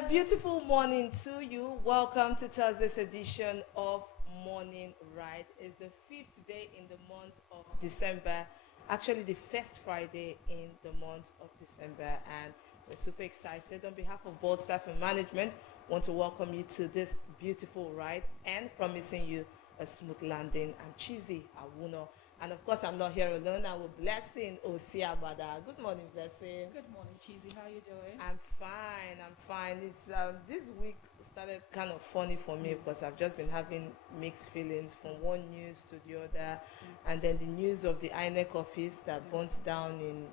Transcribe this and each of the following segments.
A beautiful morning to you. Welcome to Thursday's edition of Morning Ride. It's the fifth day in the month of December, actually the first Friday in the month of December, and we're super excited. On behalf of board staff and management, want to welcome you to this beautiful ride and promising you a smooth landing. I'm Chizzy Awuno. And of course, I'm not here alone. I'm with Blessing Osiabada. Good morning, Blessing. Good morning, Cheesy. How are you doing? I'm fine. I'm fine. It's this week started kind of funny for me because I've just been having mixed feelings from one news to the other, and then the news of the INEC office that burnt down in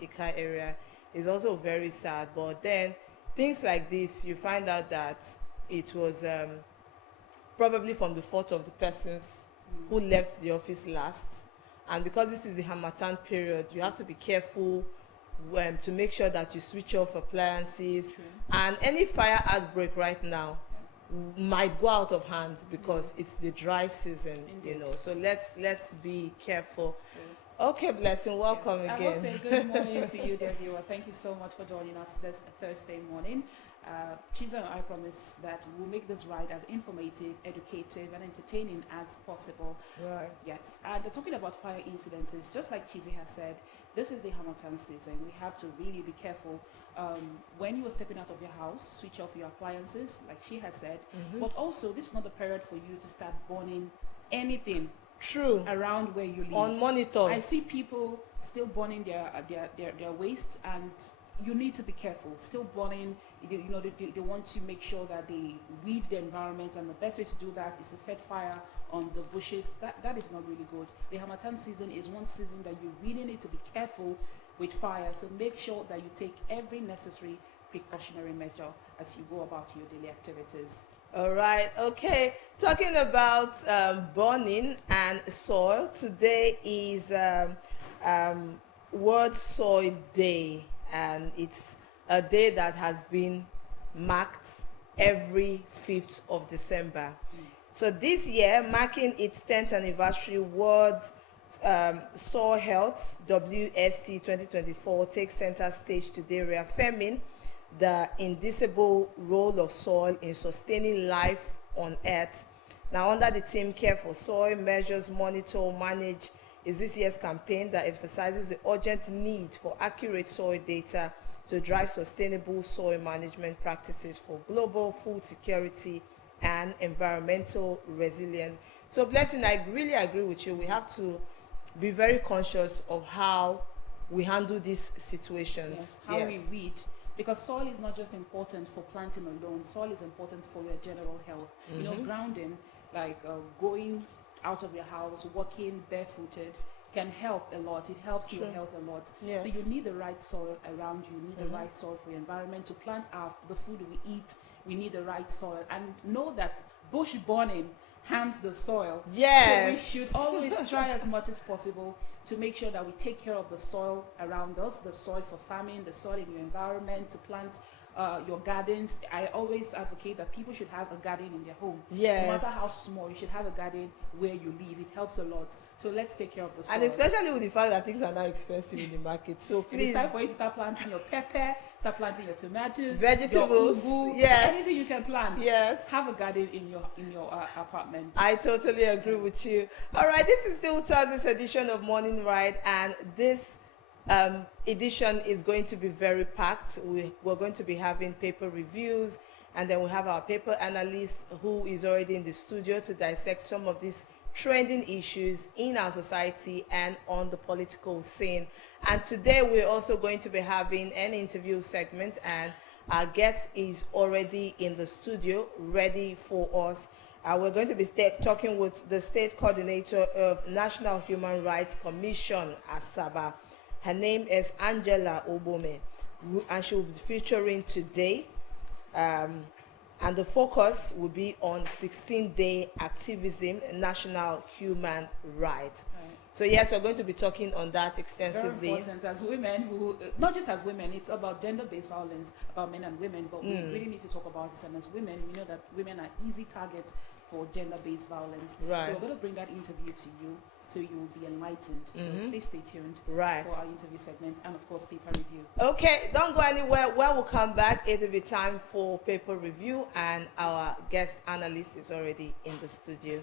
Ika area is also very sad. But then things like this, you find out that it was probably from the fault of the persons who left the office last. And because this is the Harmattan period, you have to be careful to make sure that you switch off appliances. True. And any fire outbreak right now might go out of hand because it's the dry season, Indeed. you know. So let's be careful. Okay, Blessing, welcome Yes. again. I will say good morning to you, dear viewer. Thank you so much for joining us this Thursday morning. Chisa and I promised that we'll make this ride as informative, educative, and entertaining as possible. Right. Yes, and talking about fire incidences, just like Chizzy has said, this is the Hamilton season. We have to really be careful. When you are stepping out of your house, switch off your appliances, like she has said. But also, this is not the period for you to start burning anything True. around where you live. On monitors. I see people still burning their waste, and you need to be careful. Still burning, they want to make sure that they weed the environment, and the best way to do that is to set fire on the bushes. That is not really good. The Harmattan season is one season that you really need to be careful with fire. So make sure that you take every necessary precautionary measure as you go about your daily activities. All right, okay. Talking about burning and soil, today is World Soil Day, and it's a day that has been marked every 5th of December. So this year, marking its 10th anniversary, World Soil Health, WST 2024, takes center stage today, reaffirming the indissoluble role of soil in sustaining life on Earth. Now, under the theme Care for Soil, Measures, Monitor, Manage is this year's campaign that emphasizes the urgent need for accurate soil data to drive sustainable soil management practices for global food security and environmental resilience. So, Blessing, I really agree with you. We have to be very conscious of how we handle these situations. Yes, how we weed. Because soil is not just important for planting alone. Soil is important for your general health. You know, grounding, like going out of your house, walking barefooted, can help a lot. It helps your health a lot. Yes. So you need the right soil around you. You need the right soil for your environment. To plant the food we eat, we need the right soil. And know that bush burning harms the soil. Yes. So we should always try as much as possible to make sure that we take care of the soil around us, the soil for farming, the soil in your environment, to plant your gardens. I always advocate that people should have a garden in their home. Yes. No matter how small, you should have a garden where you live. It helps a lot. So let's take care of the soil. And especially with the fact that things are now expensive in the market. So It is please, time for you to start planting your pepper, start planting your tomatoes, Vegetables, your ugu, yes. anything you can plant. Yes. Have a garden in your apartment. I totally agree with you. All right, this is still Thursday's edition of Morning Ride, and this edition is going to be very packed. We're going to be having paper reviews, and then we have our paper analyst who is already in the studio to dissect some of these trending issues in our society and on the political scene. And today we're also going to be having an interview segment, and our guest is already in the studio ready for us. We're going to be talking with the state coordinator of National Human Rights Commission, Asaba. Her name is Angela Obome, and she will be featuring today. And the focus will be on 16-day activism, national human rights. Right. So yes, we're going to be talking on that Very extensively. important as women, not just as women, it's about gender-based violence, about men and women, but we really need to talk about this. And as women, we know that women are easy targets for gender-based violence. Right. So we're going to bring that interview to you so you will be enlightened. So please stay tuned Right. for our interview segment and, of course, paper review. Okay, don't go anywhere. When we come back, it will be time for paper review, and our guest analyst is already in the studio.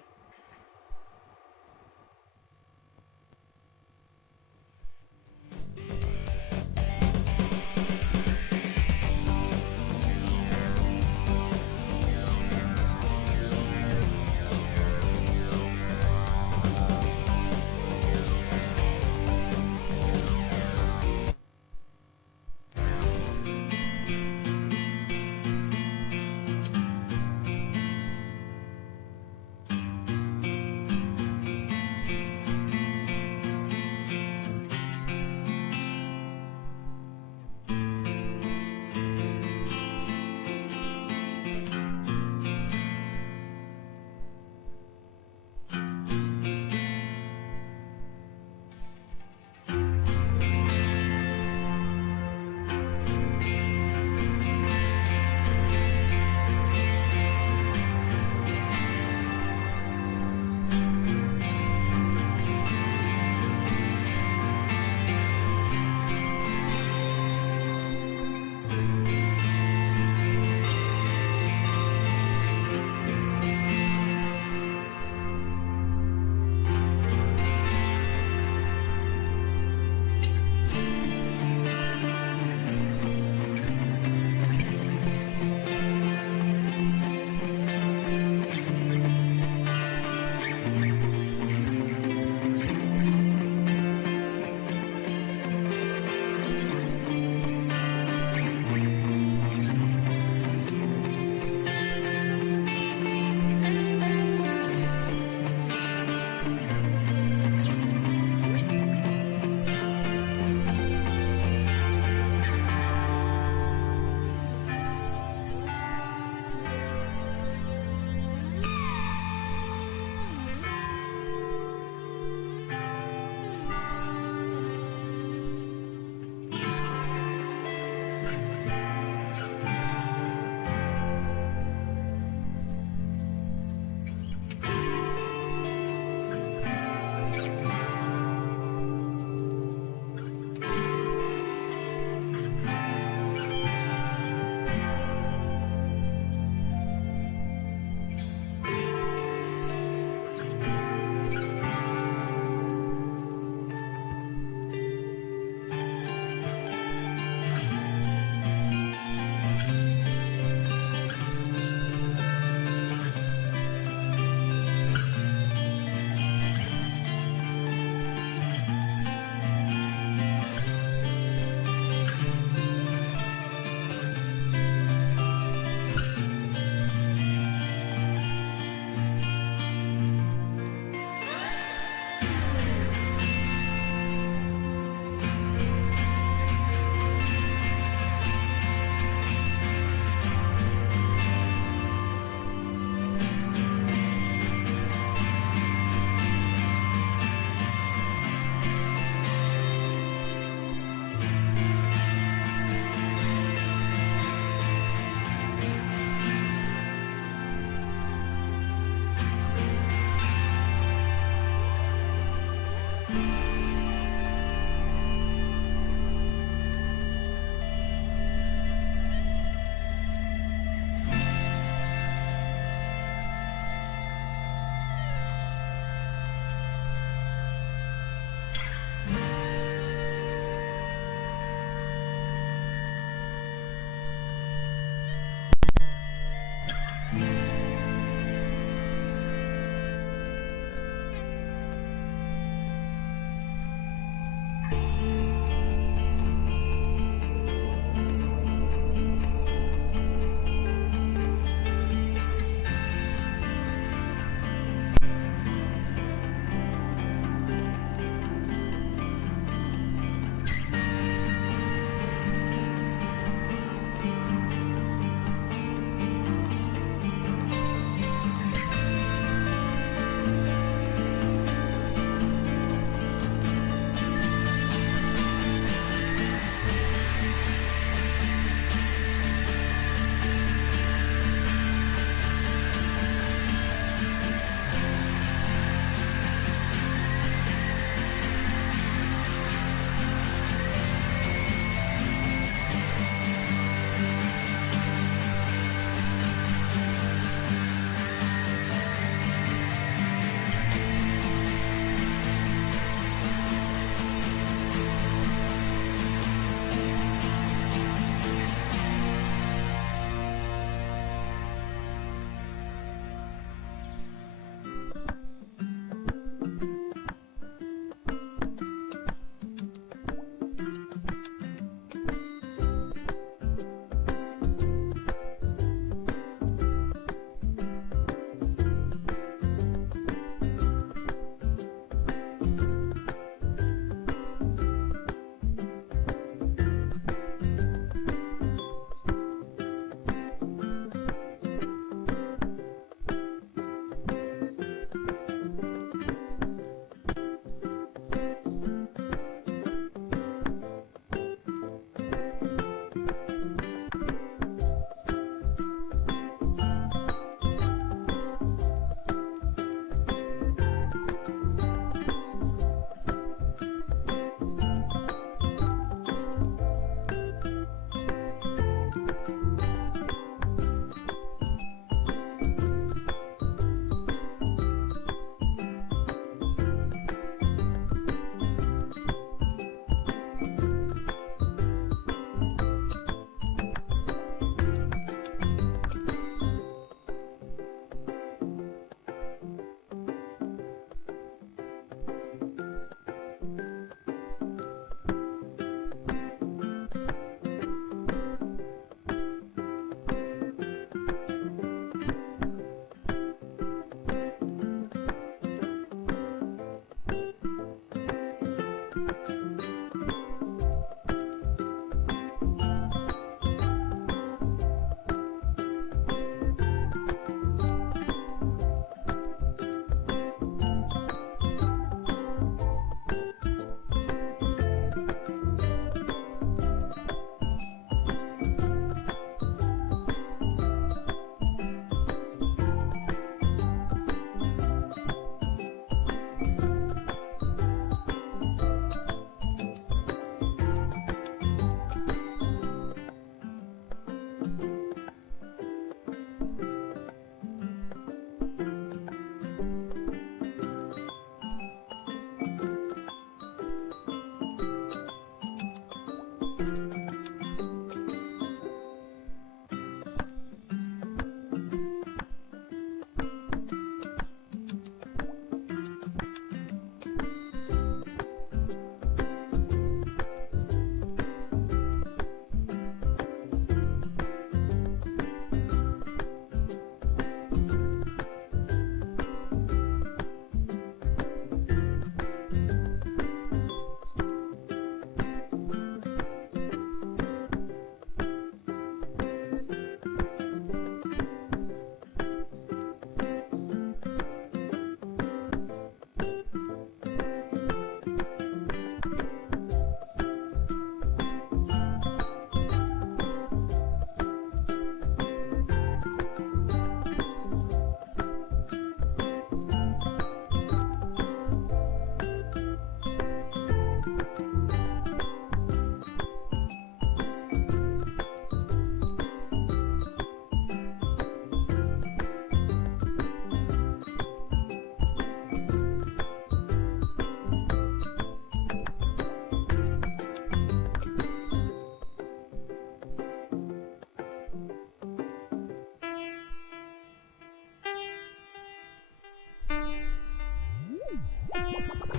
Welcome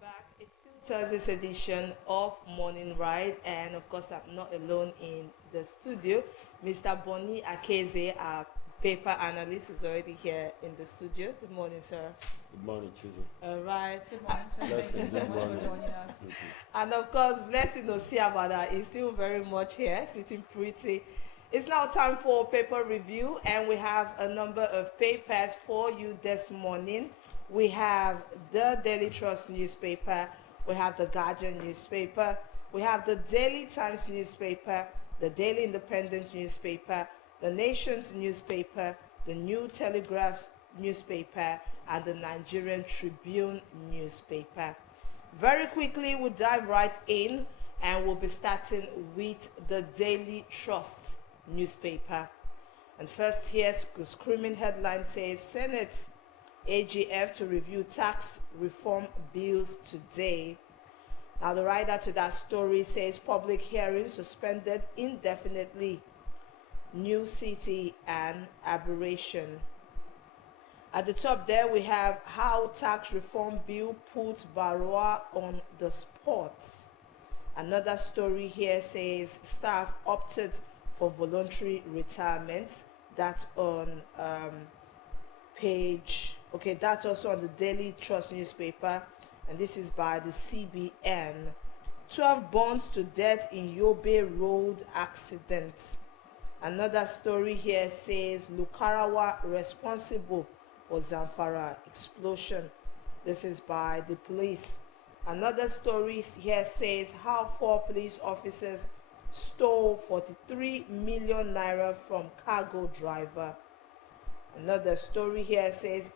back. It's still Thursday's edition of Morning Ride, and of course, I'm not alone in the studio. Mr. Bonnie Akeze, our paper analyst, is already here in the studio. Good morning, sir. Good morning, Chizzy. All right. Good morning, sir. Thank you Blessings, so good much for morning. joining us. And of course, Blessing Osiabada is still very much here, sitting pretty. It's now time for paper review, and we have a number of papers for you this morning. We have the Daily Trust newspaper, we have the Guardian newspaper, we have the Daily Times newspaper, the Daily Independent newspaper, the Nation's newspaper, the New Telegraph newspaper, and the Nigerian Tribune newspaper. Very quickly, we'll dive right in, and we'll be starting with the Daily Trust newspaper. And first, here's the screaming headline says, Senate AGF to review tax reform bills today. Now, the writer to that story says, public hearing suspended indefinitely, new city and aberration. At the top there, we have how tax reform bill put Barua on the spot. Another story here says staff opted for voluntary retirement. That's on that's also on the Daily Trust newspaper, and this is by the CBN. 12 burns to death in Yobe road accident. Another story here says Lukarawa responsible for Zamfara explosion. This is by the police. Another story here says how 4 police officers stole 43 million naira from cargo driver. Another story here says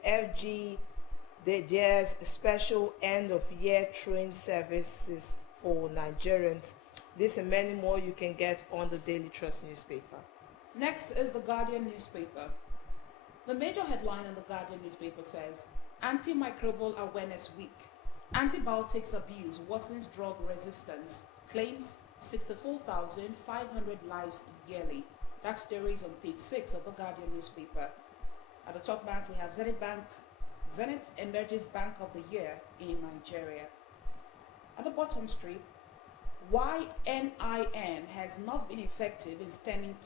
there's special end of year train services for Nigerians. This and many more you can get on the Daily Trust newspaper. Next is the Guardian newspaper. The major headline in the Guardian newspaper says, Antimicrobial Awareness Week. Antibiotics abuse worsens drug resistance. Claims 64,500 lives yearly. That story is on page 6 of the Guardian newspaper. At the top banks, we have Zenith emerges Bank of the Year in Nigeria. At the bottom strip, why NIN has not been effective in stemming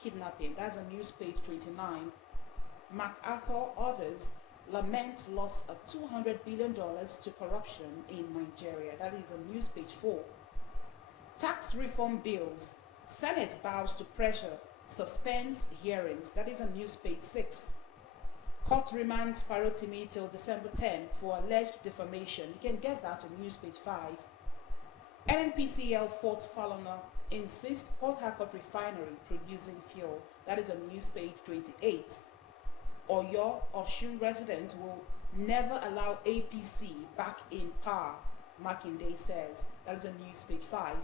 kidnapping. That's on news page 29. MacArthur orders lament loss of $200 billion to corruption in Nigeria. That is on news page 4. Tax reform bills. Senate bows to pressure, suspends hearings. That is on news page 6. Court remands Farotimi till December 10 for alleged defamation. You can get that on news page 5. NNPCL Fort Falana insists Port Harcourt refinery producing fuel. That is on news page 28. Oyo Osun residents will never allow APC back in power, Makinde says. That is on news page 5.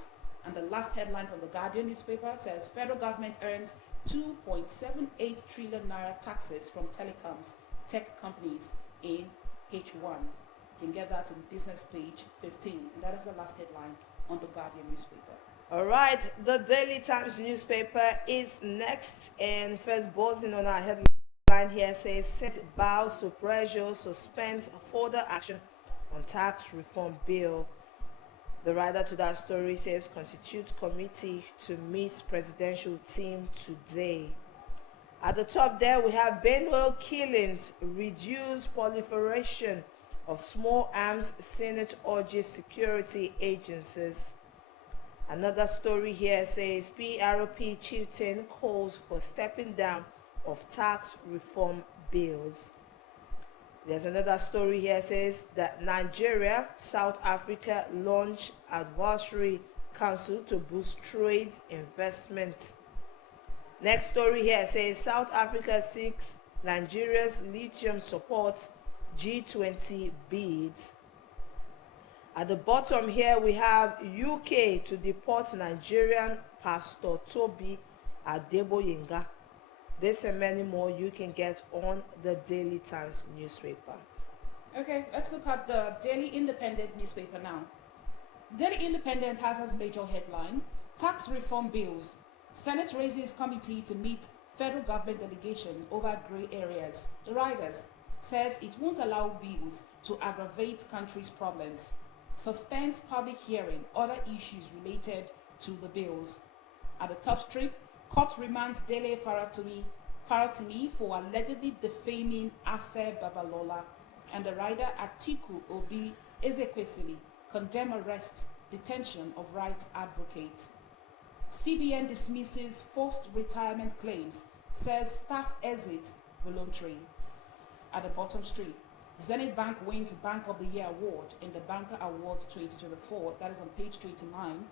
And the last headline from the Guardian newspaper says federal government earns 2.78 trillion naira taxes from telecoms tech companies in H1. You can get that in business page 15. And that is the last headline on the Guardian newspaper. All right, the Daily Times newspaper is next, and first buzzing on our headline here says Senate bows to pressure, suspends further action on tax reform bill. The writer to that story says constitute committee to meet presidential team today. At the top there we have Benue killings, reduce proliferation of small arms, Senate urges security agencies. Another story here says PRP chieftain calls for stepping down of tax reform bills. There's another story here says that Nigeria, South Africa launch advisory council to boost trade investment. Next story here says South Africa seeks Nigeria's lithium support G20 bids. At the bottom here we have UK to deport Nigerian Pastor Toby Adeboyinga. This and many more you can get on the Daily Times newspaper. Okay, let's look at the Daily Independent newspaper now. Daily Independent has as major headline, Tax Reform Bills. Senate raises committee to meet federal government delegation over grey areas. The Riders says it won't allow bills to aggravate country's problems. Suspends public hearing, other issues related to the bills. At the top strip, court remands Dele Faratimi for allegedly defaming Afe Babalola, and the rider Atiku Obi Ezekwesili condemn arrest, detention of rights advocates. CBN dismisses forced retirement claims, says staff exit voluntary. At the bottom strip, Zenith Bank wins Bank of the Year award in the Banker Awards 2024. That is on page 29.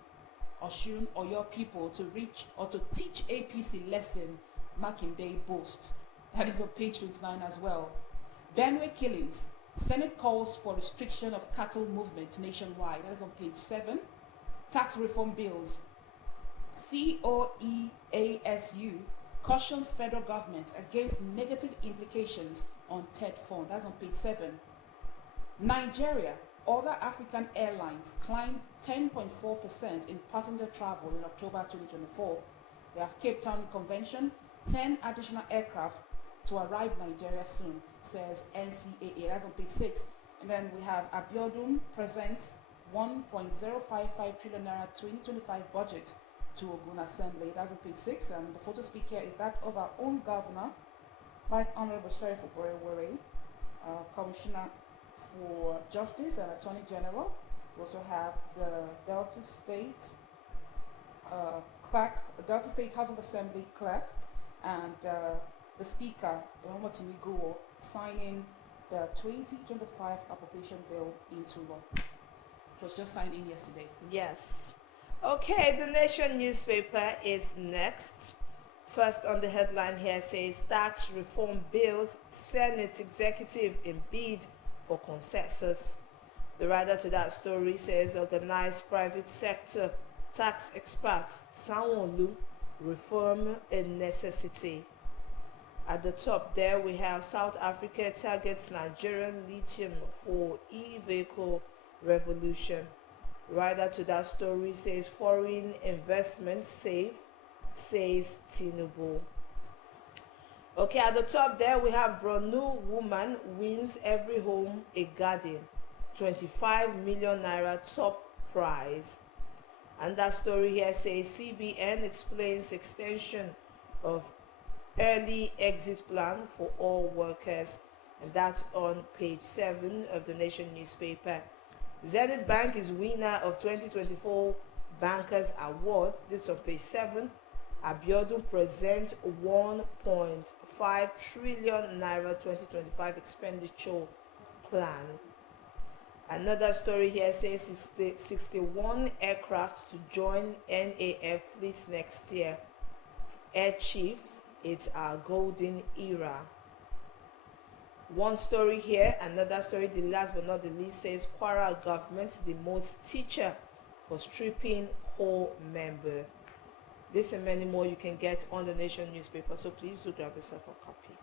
Oshun Oyo people to reach or to teach APC lesson, Makinde boasts. That is on page 29 as well. Benue killings. Senate calls for restriction of cattle movement nationwide. That is on page 7. Tax reform bills. COEASU cautions federal government against negative implications on TED fund. That's on page 7. Nigeria. Other African airlines climbed 10.4% in passenger travel in October 2024. They have Cape Town Convention, 10 additional aircraft to arrive Nigeria soon, says NCAA. That's on page 6. And then we have Abiodun presents 1.055 trillion naira 2025 budget to Ogun Assembly. That's on page 6. And the photo speak here is that of our own governor, Right Honorable Sheriff Oborewere, Commissioner for Justice and Attorney General. We also have the Delta State clerk, Delta State House of Assembly clerk, and the Speaker, Omotimi Guo, signing the 2025 appropriation bill into law. It was just signed in yesterday. Yes. Okay, the Nation newspaper is next. First on the headline here says tax reform bills, Senate executive in bid for consensus. The writer to that story says organized private sector tax expert Sanwo-Olu reform a necessity. At the top there we have South Africa targets Nigerian lithium for e-vehicle revolution. Writer to that story says foreign investment safe, says Tinubu. Okay, at the top there we have Bronu woman wins every home a garden, 25 million naira top prize. And that story here says CBN explains extension of early exit plan for all workers, and that's on page 7 of the Nation newspaper. Zenith Bank is winner of 2024 Bankers Award. This on page 7. Abiodun presents 1.5 trillion naira 2025 expenditure plan. Another story here says 61 aircraft to join NAF fleet next year. Air Chief, it's our golden era. One story here, another story, the last but not the least, says Kwara government demotes teacher for stripping whole member. This and many more you can get on the Nation newspaper, so please do grab yourself a copy.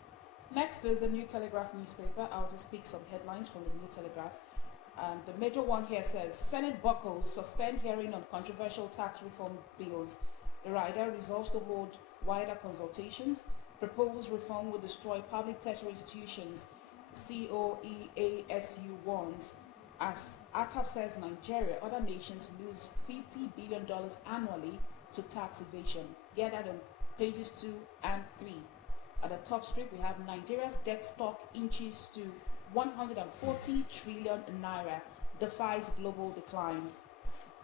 Next is the New Telegraph newspaper. I'll just pick some headlines from the New Telegraph. And the major one here says, Senate buckles, suspend hearing on controversial tax reform bills. The rider resolves to hold wider consultations. Proposed reform will destroy public tertiary institutions, COEASU warns. As ATAF says, Nigeria, other nations lose $50 billion annually to tax evasion. Get that on pages 2 and 3. At the top strip, we have Nigeria's debt stock inches to 140 trillion naira, defies global decline.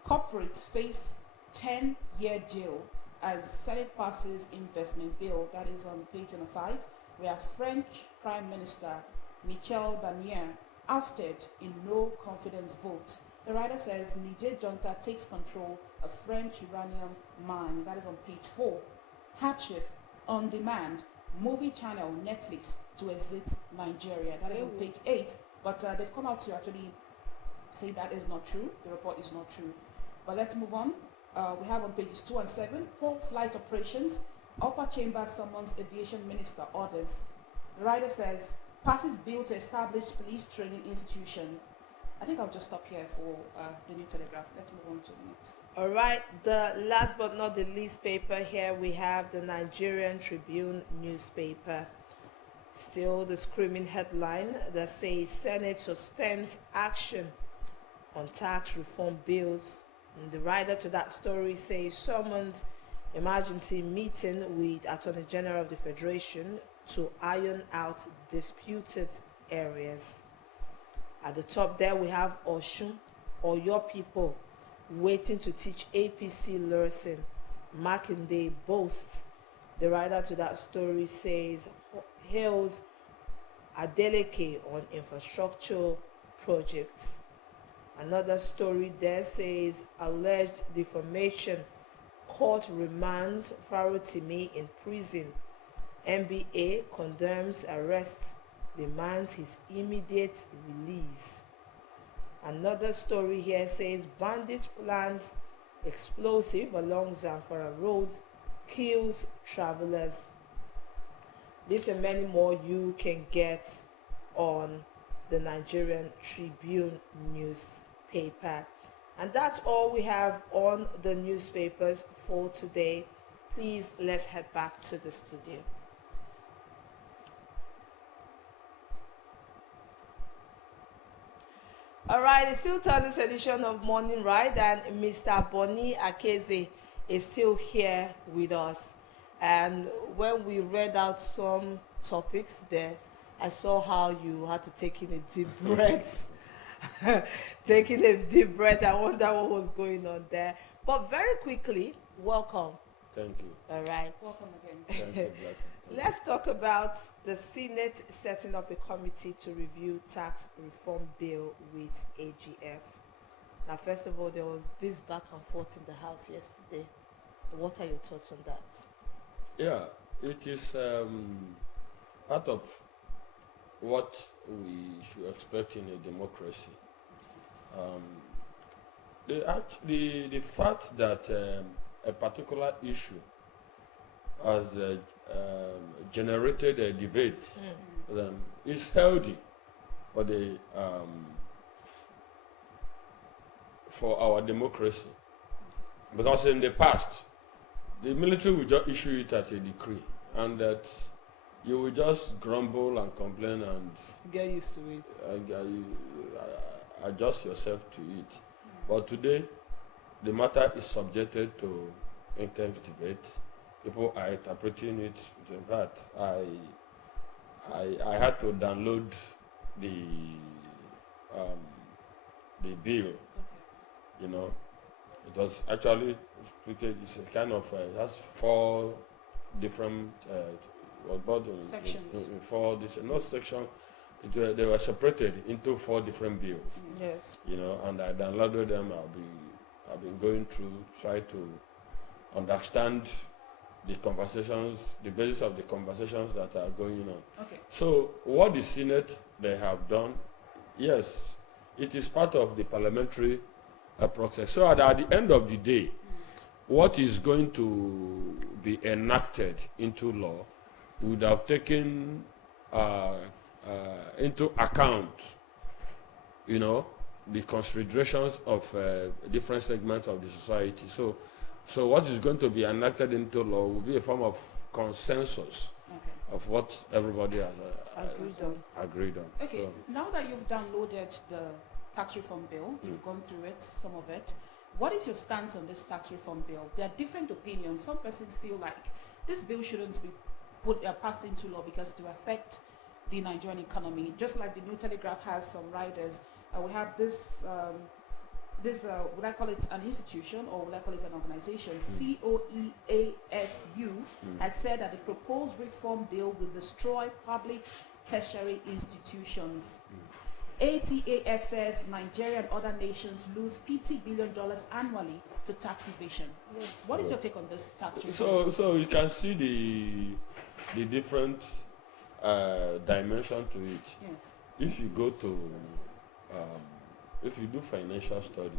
Corporates face 10-year jail as Senate passes investment bill. That is on page 5. We have French Prime Minister Michel Barnier, ousted in no confidence vote. The writer says Niger junta takes control of French uranium mine. That is on page 4. Hardship, on demand, movie channel Netflix to exit Nigeria. That is on page 8. But they've come out to actually say that is not true. The report is not true. But let's move on. We have on pages 2 and 7, poor flight operations. Upper Chamber summons aviation minister orders. The writer says, passes bill to establish police training institution. I think I'll just stop here for the New Telegraph. Let's move on to the next. All right, the last but not the least paper here, we have the Nigerian Tribune newspaper. Still the screaming headline that says Senate suspends action on tax reform bills. And the writer to that story says summons emergency meeting with Attorney General of the Federation to iron out disputed areas. At the top there we have Oshun, or your people, waiting to teach APC lesson. Makinde boasts. The writer to that story says hails Adeleke on infrastructure projects. Another story there says alleged defamation, court remands Farotimi in prison. NBA condemns arrests, demands his immediate release. Another story here says bandit plans explosive along Zamfara Road, kills travelers. This and many more you can get on the Nigerian Tribune newspaper. And that's all we have on the newspapers for today. Please, let's head back to the studio. All right, it's still Thursday's edition of Morning Ride, and Mr. Bonnie Akeze is still here with us. And when we read out some topics there, I saw how you had to take in a deep breath. Taking a deep breath, I wonder what was going on there. But very quickly, welcome. Thank you. All right. Welcome again. Thank you, Blessing. Let's talk about the Senate setting up a committee to review tax reform bill with AGF. Now, first of all, there was this back and forth in the House yesterday. What are your thoughts on that? Yeah, it is part of what we should expect in a democracy. The fact that a particular issue has generated a debate is healthy for the for our democracy, because in the past the military will just issue it at a decree, and that you will just grumble and complain and get used to it, adjust yourself to it. But today the matter is subjected to intense debate. People are interpreting it. In fact, I had to download the bill. Okay. You know, it was actually it's a kind of it has 4 different sections. in 4 no section. They were separated into 4 different bills. Yes. You know, and I downloaded them. I've been going through, try to understand the conversations, the basis of the conversations that are going on. Okay. So what the Senate they have done, yes, it is part of the parliamentary process. So at the end of the day, what is going to be enacted into law would have taken into account, you know, the considerations of different segments of the society. So what is going to be enacted into law will be a form of consensus of what everybody has agreed on. Okay, So, now that you've downloaded the tax reform bill, you've gone through it, some of it, what is your stance on this tax reform bill? There are different opinions. Some persons feel like this bill shouldn't be passed into law because it will affect the Nigerian economy. Just like the New Telegraph has some riders, we have this would I call it an institution or would I call it an organization? COEASU has said that the proposed reform bill will destroy public tertiary institutions. ATAF says Nigeria and other nations lose $50 billion annually to tax evasion. What is your take on this tax reform? So you can see the different dimension to it. Yes. If you go to if you do financial studies,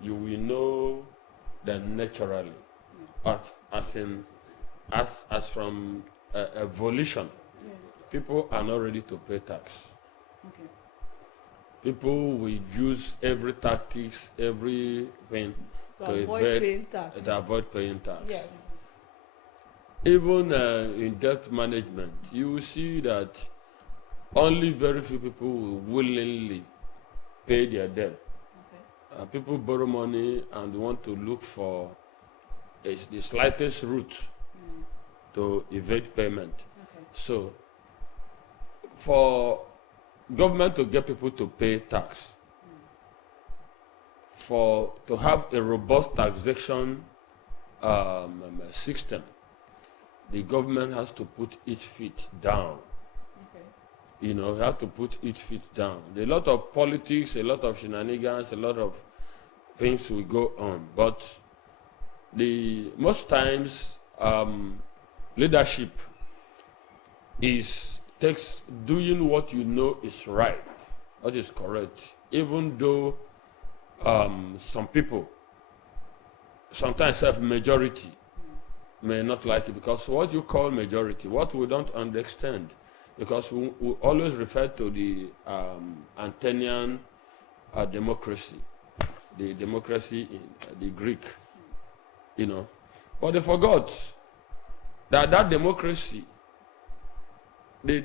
you will know that naturally, as from evolution, people are not ready to pay tax. Okay. People will use every tactics, everything To avoid paying tax. to avoid paying tax. Yes. Even in debt management, you will see that only very few people will willingly pay their debt. Okay. People borrow money and want to look for the slightest route to evade payment. Okay. So, for government to get people to pay tax, to have a robust taxation system, the government has to put its feet down. Okay. You know, have to put its feet down. There are a lot of politics, a lot of shenanigans, a lot of things will go on. But most times leadership takes doing what you know is right, what is correct, even though some people, sometimes have majority, may not like it, because what you call majority, what we don't understand, because we always refer to the Athenian democracy, the democracy in the Greek, you know, but they forgot that democracy, the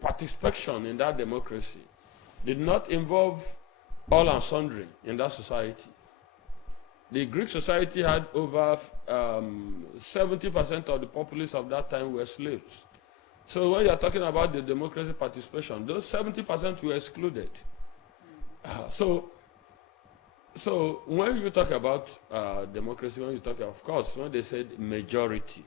participation in that democracy did not involve all and sundry in that society. The Greek society had over 70% of the populace of that time were slaves. So when you are talking about the democracy participation, those 70% were excluded. So when you talk about democracy, when you talk, of course, when they said majority,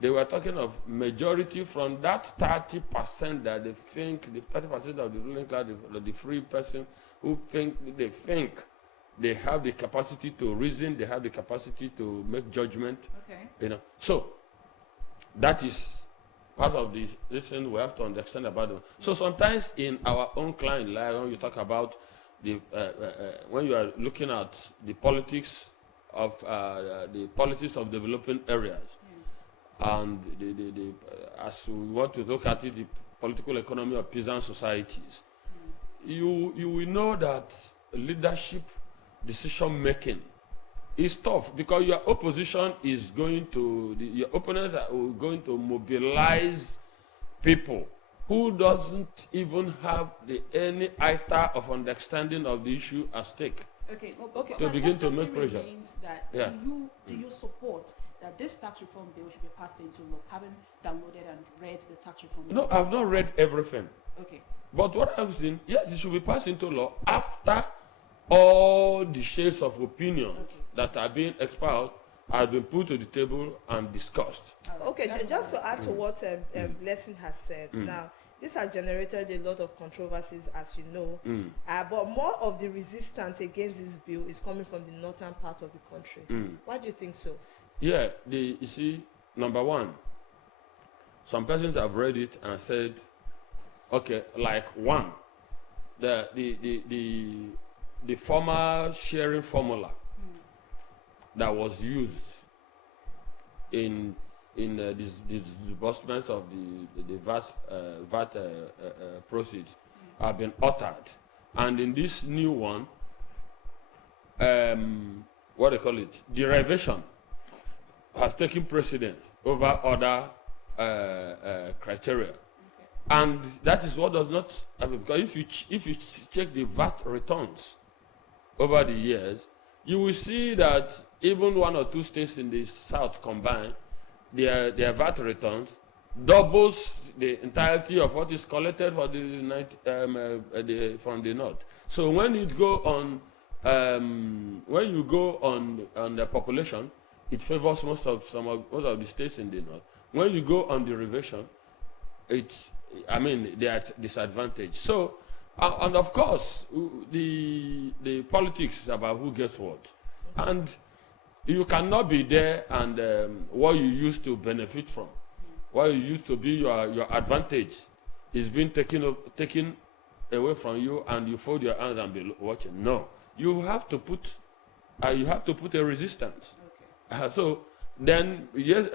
they were talking of majority from that 30% that they think, the 30% of the ruling class, the free person who think they have the capacity to reason, they have the capacity to make judgment. Okay. You know, so that is part of the lesson we have to understand about them. So sometimes in our own client life, when you talk about when you are looking at the politics of developing areas, and as we want to look at it, the political economy of peasant societies, you will know that leadership decision making is tough, because your opposition is going to, your opponents are going to mobilize people who doesn't even have any iota of understanding of the issue at stake. Okay. Okay. To begin to make pressure. Means that do you support that this tax reform bill should be passed into law, having downloaded and read the tax reform bill? No, I've not read everything. Okay. But what I've seen, yes, it should be passed into law after all the shades of opinions that are being espoused have been put to the table and discussed. All right. Okay, just to add to what Blessing has said, now, this has generated a lot of controversies, as you know, but more of the resistance against this bill is coming from the northern part of the country. Why do you think so? Yeah, you see, number one, some persons have read it and said, okay, like one, the former sharing formula that was used in the disbursement of the VAT proceeds have been altered, and in this new one, what they call it, derivation has taken precedence over other criteria. And that is what does not happen, because if you check the VAT returns over the years, you will see that even one or two states in the south combined, their VAT returns doubles the entirety of what is collected for from the north. So when you go on the population, it favors most of the states in the north. When you go on derivation, I mean, they are disadvantaged. So, and of course, the politics is about who gets what. And you cannot be there and what you used to benefit from, what you used to be your advantage is being taken away from you, and you fold your hands and be watching. No, you have to put a resistance. Okay. So then, yes,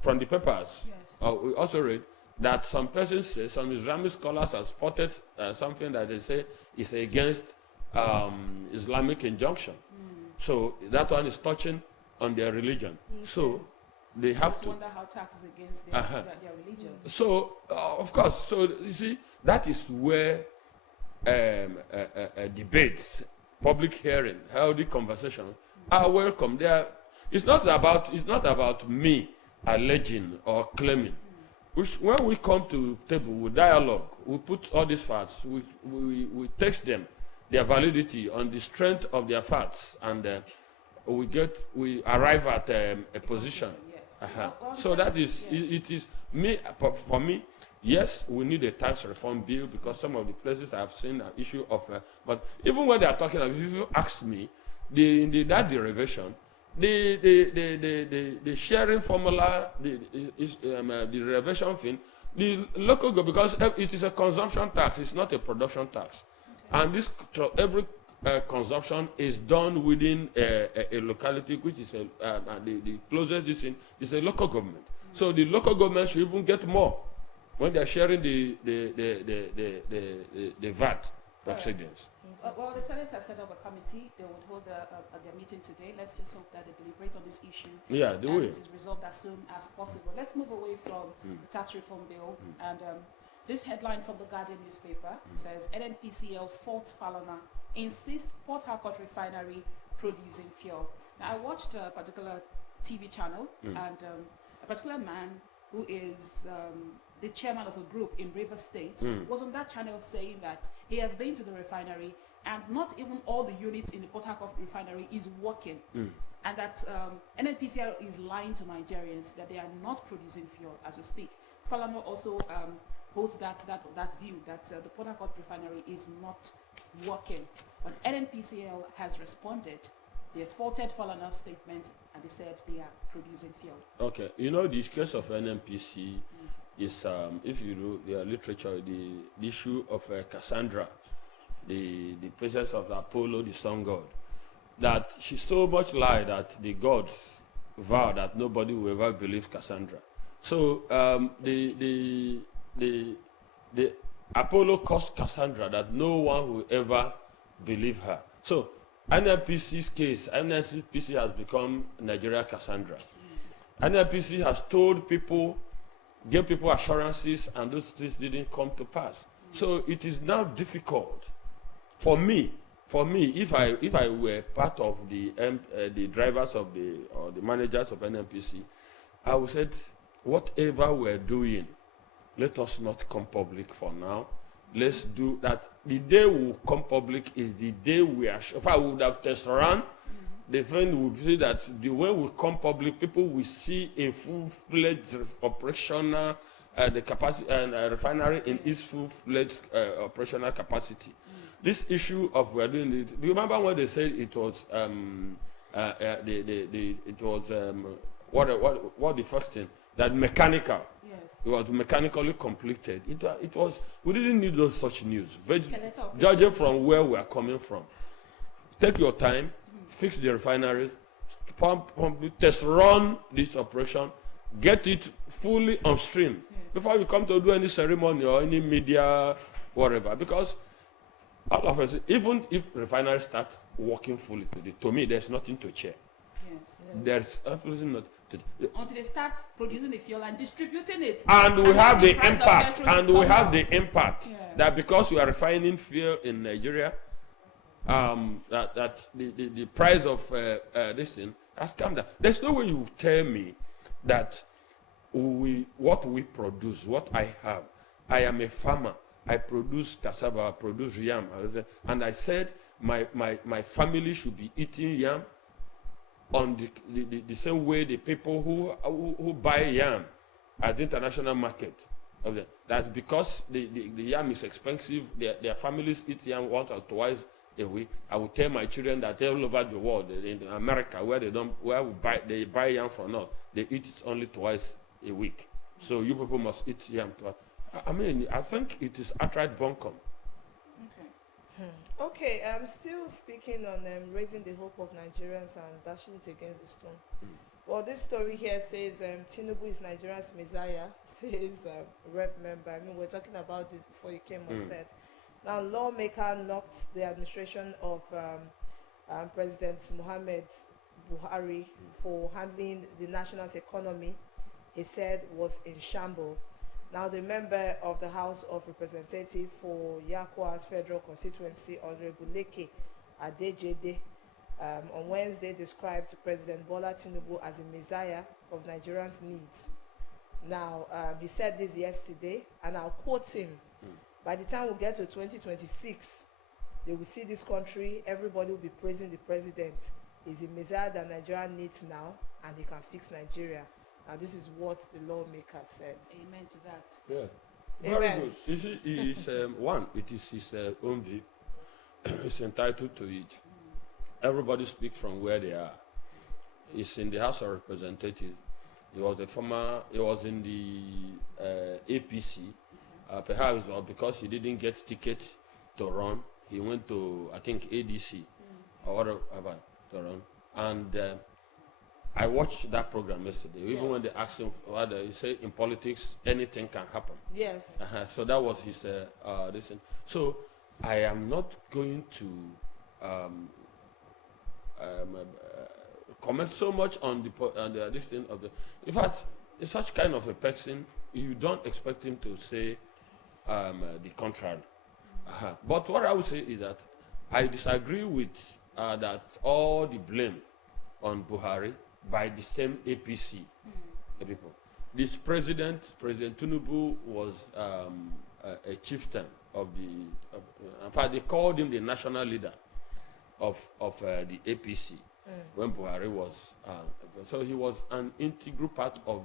from the papers, Yes. we also read that some persons say, some Islamic scholars have spotted something that they say is against Islamic injunction. So that one is touching on their religion. So they have Just to. wonder how tax is against their religion. So of course, so you see, that is where debates, public hearing, healthy conversation are welcome. It's not about me alleging or claiming. When we come to table, we dialogue, we put all these facts, we test them, their validity on the strength of their facts, and we arrive at a position. Yes. So that is, it is me, for me, yes, we need a tax reform bill, because some of the places I have seen an issue of, but even when they are talking about, if you ask me, that derivation, the sharing formula, the derivation thing, the local because it is a consumption tax, it's not a production tax. And this every consumption is done within a locality, which is the closest this is a local government. So the local government should even get more when they are sharing the VAT proceedings. Well, the Senate has set up a committee. They would hold their meeting today. Let's just hope that they deliberate on this issue. Yeah, they will. And it is resolved as soon as possible. Let's move away from the tax reform bill. And this headline from the Guardian newspaper says, NNPCL faults Falana, insists Port Harcourt refinery producing fuel. Now, I watched a particular TV channel, and a particular man who is the chairman of a group in River State was on that channel saying that he has been to the refinery and not even all the units in the Port Harcourt refinery is working, and that NNPCL is lying to Nigerians that they are not producing fuel as we speak. Falana also holds that view that the Port Harcourt refinery is not working, but NNPCL has responded. They faulted Falana's statement and they said they are producing fuel. Okay, you know, the case of NNPC is, if you do the literature, the issue of Cassandra, the princess of Apollo, the sun god, that she so much lied that the gods vow that nobody will ever believe Cassandra. So the Apollo caused Cassandra that no one will ever believe her. So NNPC's case, NNPC has become Nigeria Cassandra. NNPC has told people, gave people assurances, and those things didn't come to pass. So it is now difficult for me, if I were part of the drivers of or the managers of NNPC, I would say, whatever we're doing, let us not come public for now. Let's do that. The day we will come public is the day we are sure. If I would have test run, the thing would be that the way we come public, people will see a full-fledged operational the capacity and refinery in its full-fledged operational capacity. This issue of we're doing it. Do you remember when they said it was what the first thing that mechanical? Yes. It was mechanically completed. It was. We didn't need those such news. But Skeletal judging from where we are coming from, take your time, fix the refineries, pump, test run this operation, get it fully on stream before you come to do any ceremony or any media, whatever. Because all of us, even if refineries start working fully today, to me, there's nothing to cheer. Yes. There's absolutely not. Until they start producing the fuel and distributing it. And we have the price of impact. petrol And should we come have down. the impact that because we are refining fuel in Nigeria, that the price of this thing has come down. There's no way you tell me that what we produce, what I have. I am a farmer. I produce cassava, I produce yam, and I said my family should be eating yam on the same way the people who buy yam at the international market of them. That because the yam is expensive, their families eat yam once or twice a week. I will tell my children that all over the world, in America, where they buy yam from us, they eat it only twice a week. So you people must eat yam twice. I mean, I think it is outright bunkum. Okay, I'm still speaking on raising the hope of Nigerians and dashing it against the stone. Well, this story here says Tinubu is Nigeria's messiah, says rep member. I mean, we're talking about this before you came on set. Now, lawmaker knocked the administration of President Muhammad Buhari for handling the nation's economy, he said was in shambles. Now, the member of the House of Representatives for Yakwa's federal constituency, Honorable Leke Adejede, on Wednesday described President Bola Tinubu as a messiah of Nigerians' needs. Now, he said this yesterday, and I'll quote him. By the time we get to 2026, they will see this country, everybody will be praising the president. He's a messiah that Nigeria needs now, and he can fix Nigeria. Now, this is what the lawmaker said. Amen to that. Yeah. Very good. You see, he is, it is his own view. He's entitled to it. Everybody speaks from where they are. He's in the House of Representatives. He was in the APC. Perhaps because he didn't get ticket to run, he went to, I think, ADC or whatever to run. And I watched that program yesterday. Even when they asked him whether he said in politics anything can happen. Yes. So that was his this thing. So I am not going to comment so much on the this thing of the. In fact, in such kind of a person, you don't expect him to say the contrary. But what I would say is that I disagree with that all the blame on Buhari by the same APC people. This President Tinubu was a chieftain of the. In fact, they called him the national leader of the APC when Buhari was. So he was an integral part of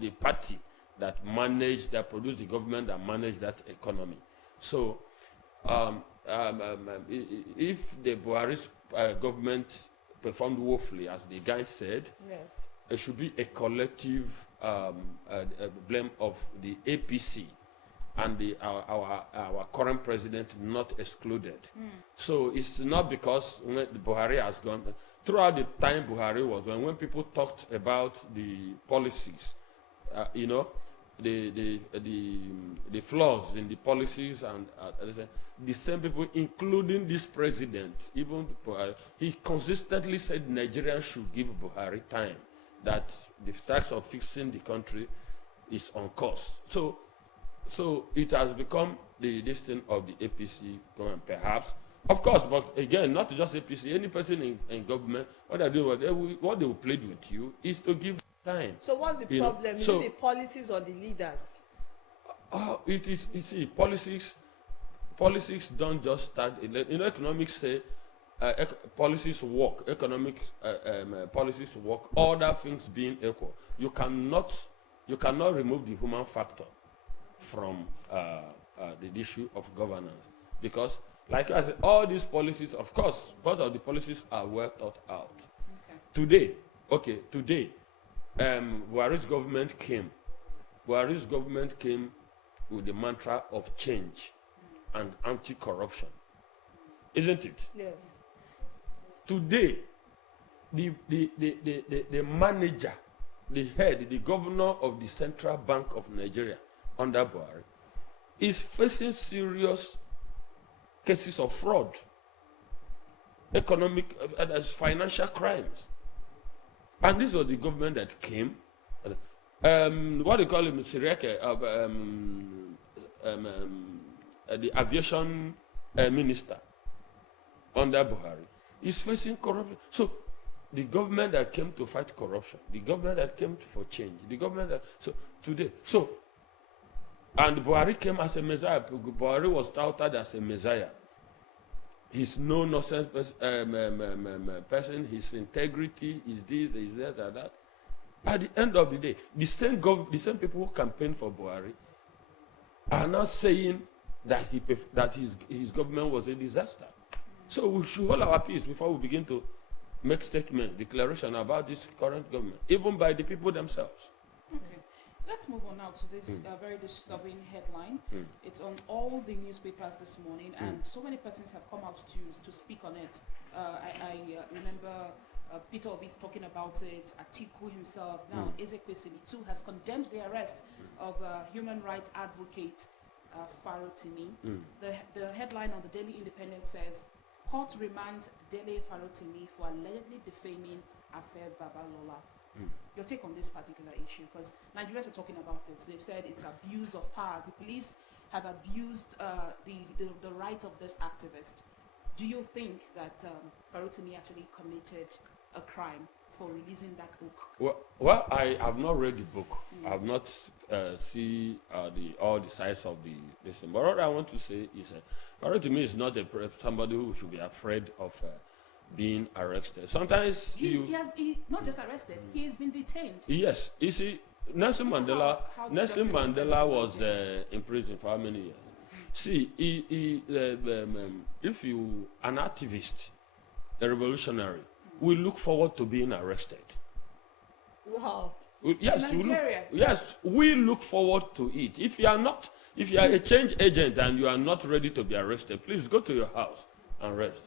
the party that produced the government that managed that economy. So, if the Buhari's government performed woefully, as the guy said, yes, it should be a collective blame of the APC and our current president not excluded. So it's not because when Buhari has gone. Throughout the time Buhari was when people talked about the policies, the flaws in the policies and the same people, including this president, even Buhari, he consistently said Nigerians should give Buhari time, that the task of fixing the country is on course. So it has become this thing of the APC going, perhaps. Of course, but again, not just APC, any person in government, what they will plead with you is to give time. So what's the problem? Is it the policies or the leaders? It is, you see, policies don't just start. Economics say policies work. Policies work. Other things being equal, you cannot remove the human factor from the issue of governance, because, like I said, all these policies, of course, most of the policies are well thought out. Today, Buhari's government came with the mantra of change and anti-corruption, isn't it? Yes. Today, the manager, the head, the governor of the Central Bank of Nigeria under Buhari is facing serious cases of fraud, economic, financial crimes. And this was the government that came. What do you call him? Siriake, the aviation minister under Buhari is facing corruption. So the government that came to fight corruption, the government that came for change, the government that and Buhari came as a messiah. Buhari was touted as a messiah. He's no nonsense person. His integrity is this, is that, and that. At the end of the day, the same people who campaigned for Buhari are not saying that that his government was a disaster. So we should hold our peace before we begin to make statements, declaration about this current government, even by the people themselves. Okay. Let's move on now to this very disturbing headline. It's on all the newspapers this morning, and so many persons have come out to speak on it. I remember Peter Obi talking about it, Atiku himself, now Ezekwe too has condemned the arrest of human rights advocate Farotimi. The headline on the Daily Independent says, Court remands Dele Farotimi for allegedly defaming Afe Babalola. Your take on this particular issue, because Nigerians are talking about it. They've said it's abuse of power. The police have abused the rights of this activist. Do you think that Farotimi actually committed a crime for releasing that book? Well, I have not read the book. I have not see all the sides of this thing. But what I want to say is, Farotimi is not somebody who should be afraid of being arrested. Sometimes He not just arrested, he has been detained. Yes, you see, Nelson Mandela. How Nelson justice system Mandela is was in prison for how many years? See, if you an activist, a revolutionary, we look forward to being arrested. Wow. Yes, we look forward to it. If you are a change agent and you are not ready to be arrested, please go to your house and rest.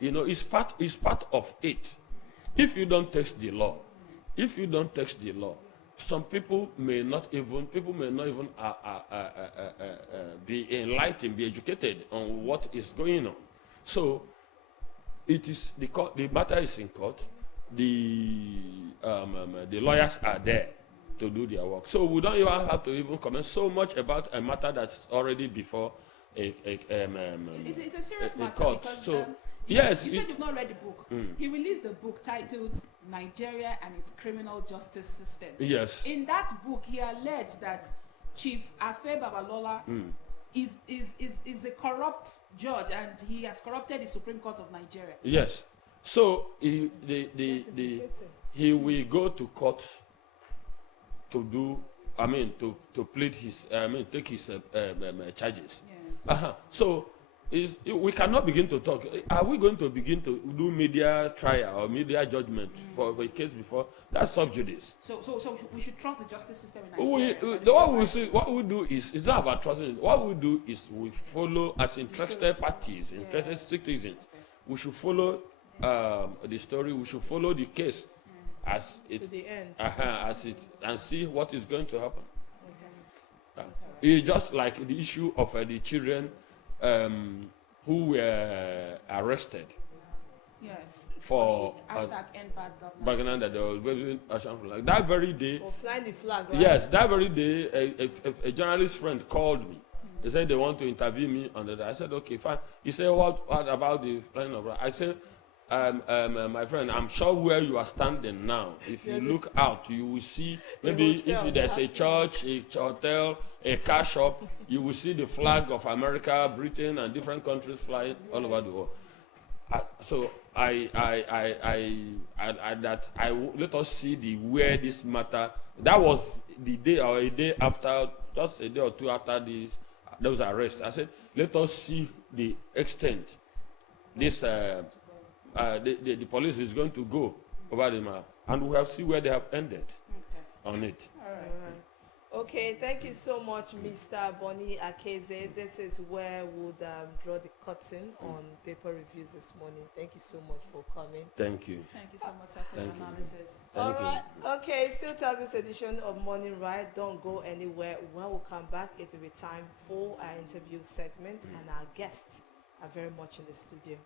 You know, it's part of it. If you don't test the law, some people may not even be enlightened, be educated on what is going on. So it is the matter is in court. The lawyers are there to do their work. So we don't even have to even comment so much about a matter that's already before It's a serious matter court. because So you said you've not read the book. He released the book titled Nigeria and Its Criminal Justice System. Yes. In that book, he alleged that Chief Afe Babalola is a corrupt judge and he has corrupted the Supreme Court of Nigeria. Yes. So he will go to court to do, to plead his, take his charges. Yes. So we cannot begin to talk. Are we going to begin to do media trial or media judgment for a case before? That's sub judice. So we should trust the justice system in Nigeria. What we do is, it's not about trusting. What we do is we follow as interested parties, interested citizens. Okay. We should follow the story. We should follow the case as it To the end. as it, and see what is going to happen. Okay. It's just like the issue of the children who were arrested Yes. for hashtag end bad governance. Bagana, that they were waving Asian flag. That very day, Or flying the flag, right? yes, that very day, a journalist friend called me. They said they want to interview me on that. I said, okay, fine. He said, what about the flying of flag? I said, my friend, I'm sure where you are standing now, if you look out, you will see maybe if there's a church, a hotel, a car shop, you will see the flag of America, Britain, and different countries flying all over the world. So let us see where this matter. That was the day or a day after, just a day or two after those arrests. I said, let us see the extent this the police is going to go over the map, and we have see where they have ended on it. All right. Okay, thank you so much, Mr. Bonny Akeze. This is where we'll draw the curtain on paper reviews this morning. Thank you so much for coming. Thank you. Thank you so much, sir, for your Thank you. analysis. Thank you. All right. Okay, still to this edition of Morning Ride. Don't go anywhere. When we come back, it will be time for our interview segment, and our guests are very much in the studio.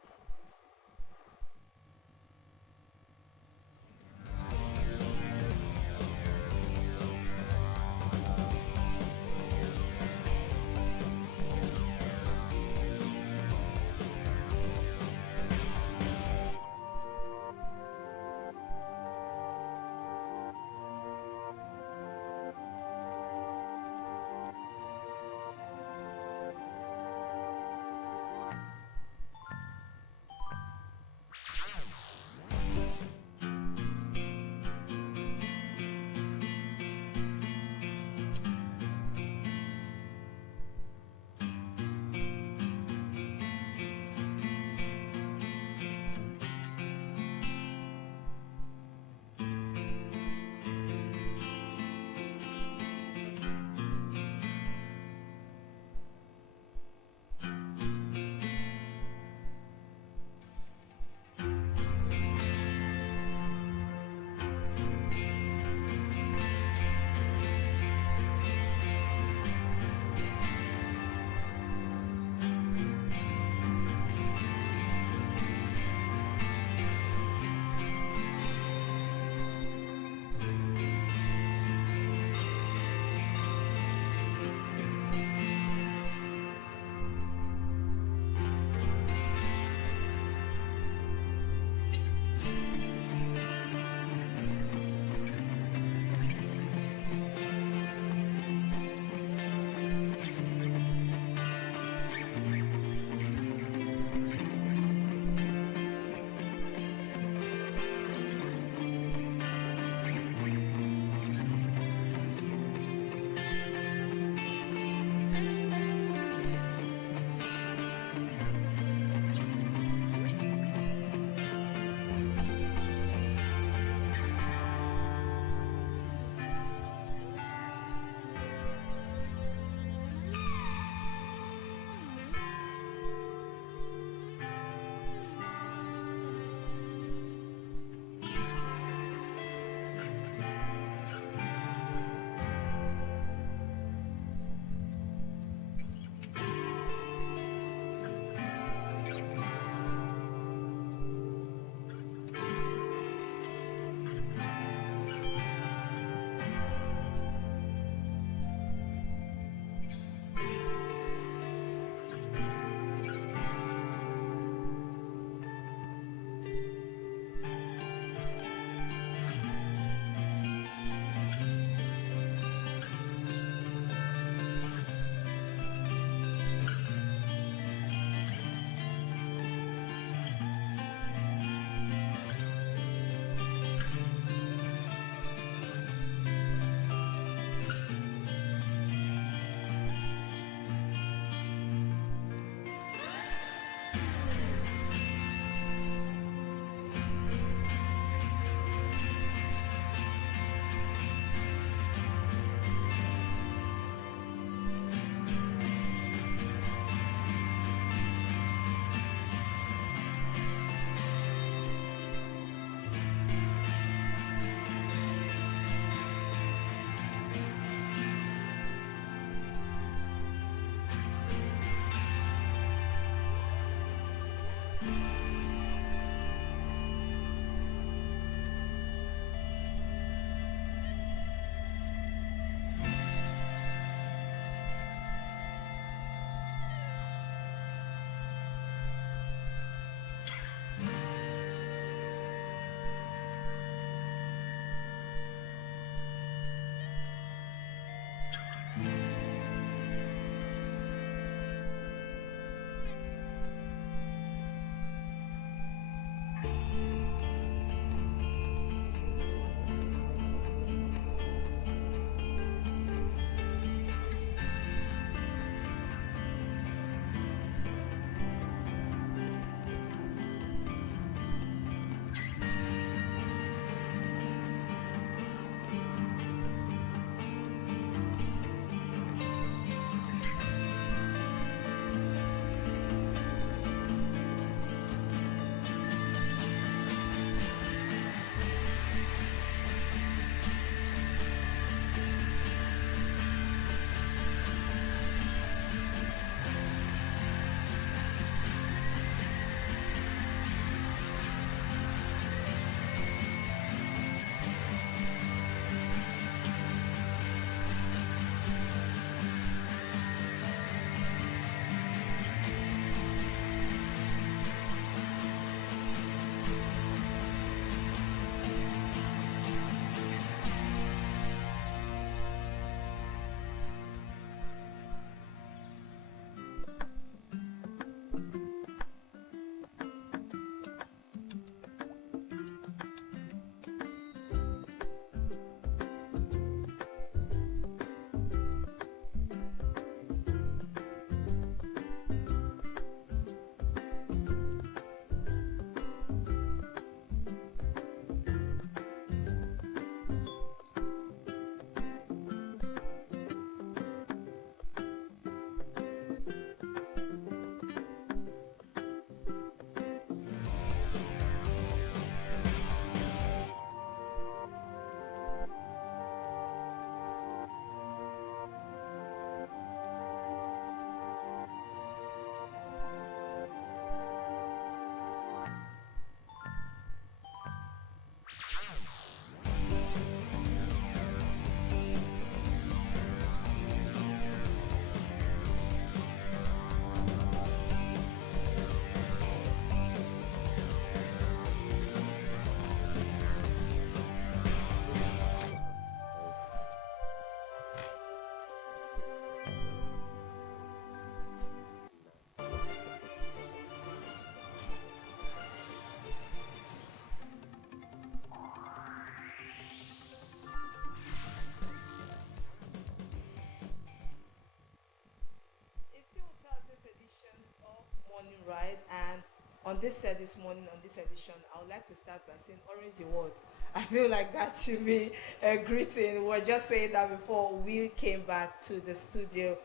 on this morning, on this edition, I would like to start by saying orange the world. I feel like that should be a greeting. We were just saying that before we came back to the studio.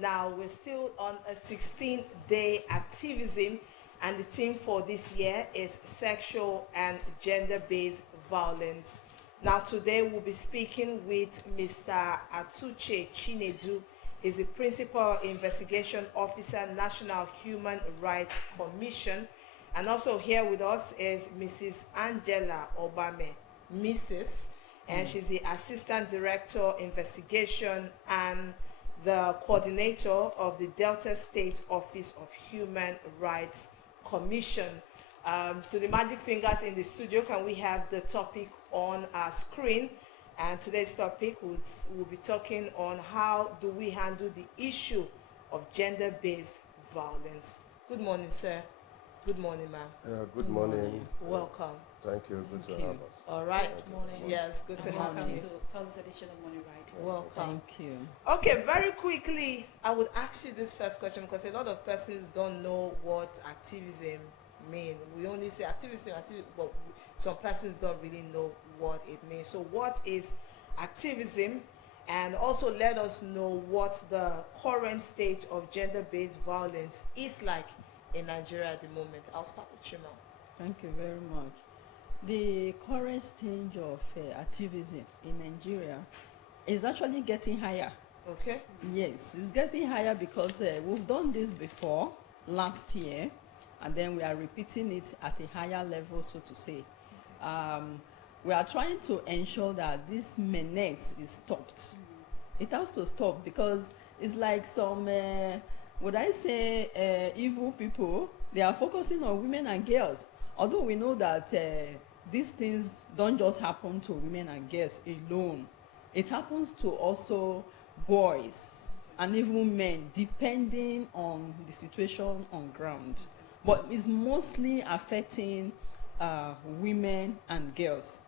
Now, we're still on a 16-day activism, and the theme for this year is sexual and gender-based violence. Now, today we'll be speaking with Mr. Atuche Chinedu. He's the Principal Investigation Officer, National Human Rights Commission. And also here with us is Mrs. Angela Obame, Mrs. And she's the Assistant Director, Investigation and the Coordinator of the Delta State Office of Human Rights Commission. To the magic fingers in the studio, can we have the topic on our screen? And today's topic we'll be talking on how do we handle the issue of gender-based violence. Good morning, sir. Good morning, ma'am. Good morning. Welcome. Thank you. Good to have us. All right. Good morning. Yes, good to have Welcome you. to Thursday's edition of Money Ride. Welcome. Thank you. Okay, very quickly, I would ask you this first question because a lot of persons don't know what activism means. We only say activism, but some persons don't really know what it means. So what is activism? And also let us know what the current state of gender-based violence is like in Nigeria at the moment. I'll start with you now. Thank you very much. The current stage of activism in Nigeria is actually getting higher. Okay. Yes, it's getting higher because we've done this before last year, and then we are repeating it at a higher level, so to say. We are trying to ensure that this menace is stopped. It has to stop because it's like some, would I say, evil people, they are focusing on women and girls. Although we know that these things don't just happen to women and girls alone. It happens to also boys and even men, depending on the situation on ground. But it's mostly affecting women and girls.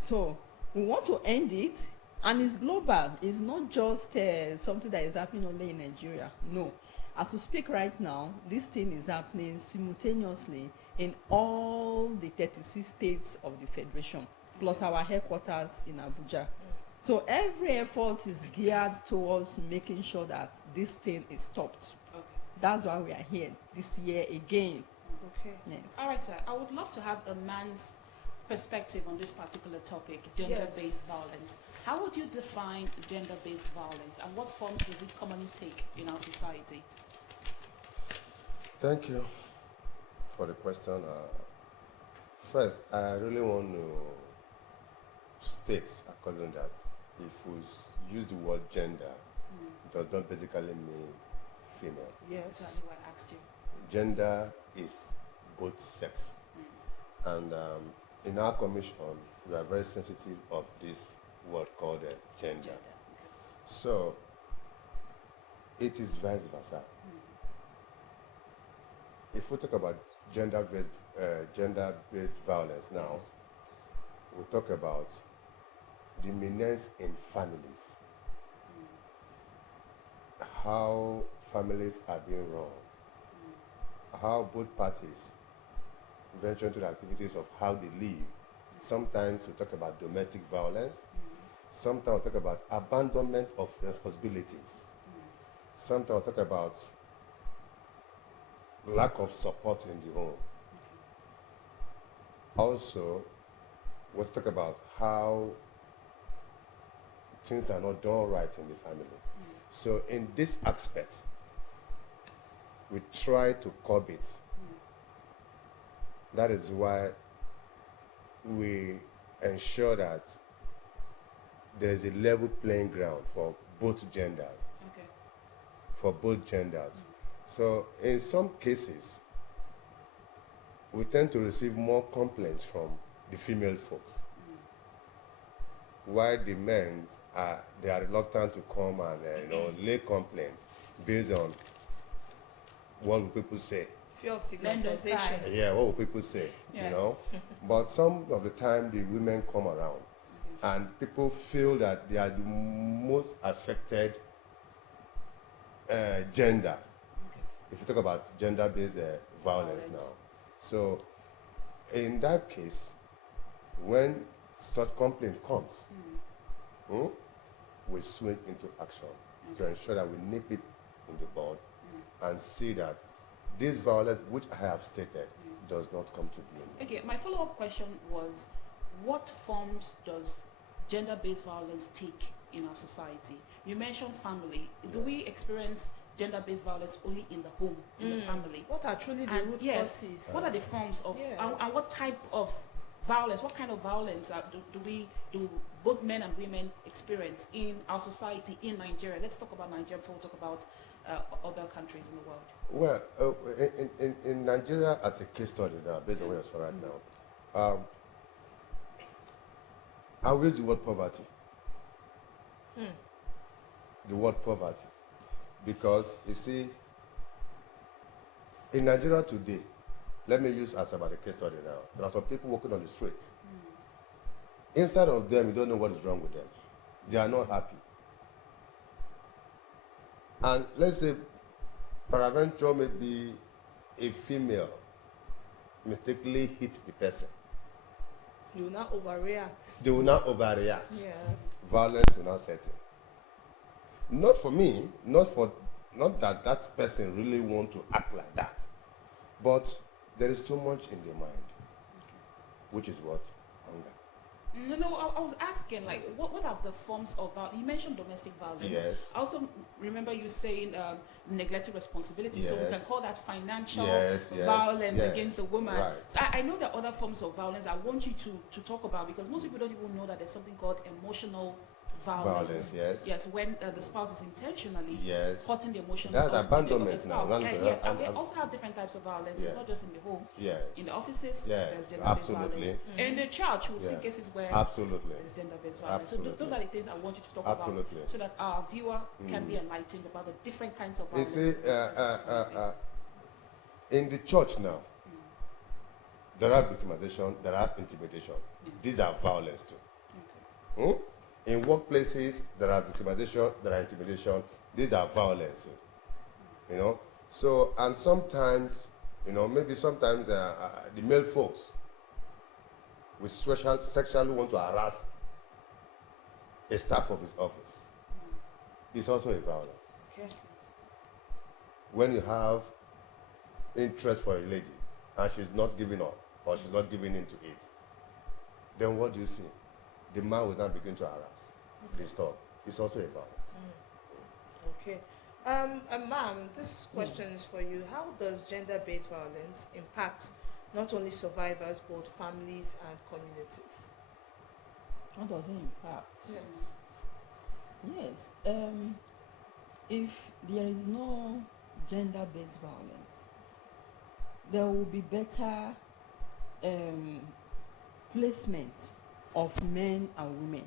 So we want to end it, and it's global. It's not just something that is happening only in Nigeria. No. As we speak right now, this thing is happening simultaneously in all the 36 states of the Federation, plus our headquarters in Abuja. So every effort is geared towards making sure that this thing is stopped. Okay. That's why we are here this year again. Okay. Yes. All right, sir. I would love to have a man's perspective on this particular topic, gender-based Yes. violence. How would you define gender-based violence, and what forms does it commonly take in our society? Thank you for the question. First, I really want to state according that if we use the word gender, it does not basically mean female. Yes. Exactly what I asked you. Gender is both sex. And in our commission, we are very sensitive of this word called gender. Gender. So, it is vice versa. If we talk about gender-based violence now, we talk about the menace in families, how families are being run, how both parties venture into the activities of how they live. Sometimes we talk about domestic violence, sometimes we talk about abandonment of responsibilities, sometimes we talk about lack of support in the home. Also, let's talk about how things are not done right in the family. So in this aspect, we try to curb it. That is why we ensure that there is a level playing ground for both genders. Okay. For both genders. So in some cases, we tend to receive more complaints from the female folks, while the men are reluctant to come and lay complaint based on what will people say. Fear of stigmatization. Gender Yeah, what will people say? Yeah. But some of the time the women come around, and people feel that they are the most affected gender. Okay. If you talk about gender-based violence Violence. now, So, in that case, when such complaint comes, we swing into action to ensure that we nip it in the bud and see that this violence, which I have stated, does not come to be. Okay, my follow-up question was, what forms does gender-based violence take in our society? You mentioned family. Do we experience gender-based violence only in the home, in the family? What are truly the And root yes, causes? what are the forms of, Yes. and what type of violence, what kind of violence do both men and women experience in our society in Nigeria? Let's talk about Nigeria before we talk about other countries in the world. Well, in Nigeria, as a case study now, based on what you're saying right now, I'll use the word poverty. The word poverty. Because, you see, in Nigeria today, let me use as about a case study now. There are some people walking on the street. Inside of them, you don't know what is wrong with them. They are not happy. And let's say, peradventure, maybe a female mistakenly hits the person. You will not overreact. They will not overreact. Yeah. Violence will not set in. Not for me, not that that person really want to act like that, but there is so much in their mind, which is what? Hunger. No, I was asking, like, what are the forms of violence? You mentioned domestic violence. Yes. I also remember you saying neglected responsibility, so we can Yes. call that financial Yes, yes, violence yes. against the woman. Right. So I know there are other forms of violence I want you to talk about, because most people don't even know that there's something called emotional violence. Yes. When the spouse is intentionally Yes. hurting the emotions That's of the abandonment spouse. now. Yes, and we also have different types of violence. Yes. It's not just in the home. Yes. In the offices, Yes, there's gender-based absolutely. violence. In the church, we've seen Yeah. cases where Absolutely. there's gender-based violence. Absolutely. So those are the things I want you to talk Absolutely. about, so that our viewer can be enlightened about the different kinds of You violence. see, in this society. in the church now, there are victimization, there are intimidation. These are violence too. Okay. In workplaces, there are victimization, there are intimidation. These are violence. You know, so and sometimes, you know, maybe sometimes the male folks with sexually want to harass a staff of his office. It's also a violence. Okay. When you have interest for a lady and she's not giving up or she's not giving in to it, then what do you see? The man will now begin to harass, disturb. It's also a violence. Okay. Ma'am, this question is for you. How does gender-based violence impact not only survivors but families and communities? How does it impact? Yes. Yes. If there is no gender-based violence, there will be better placement of men and women.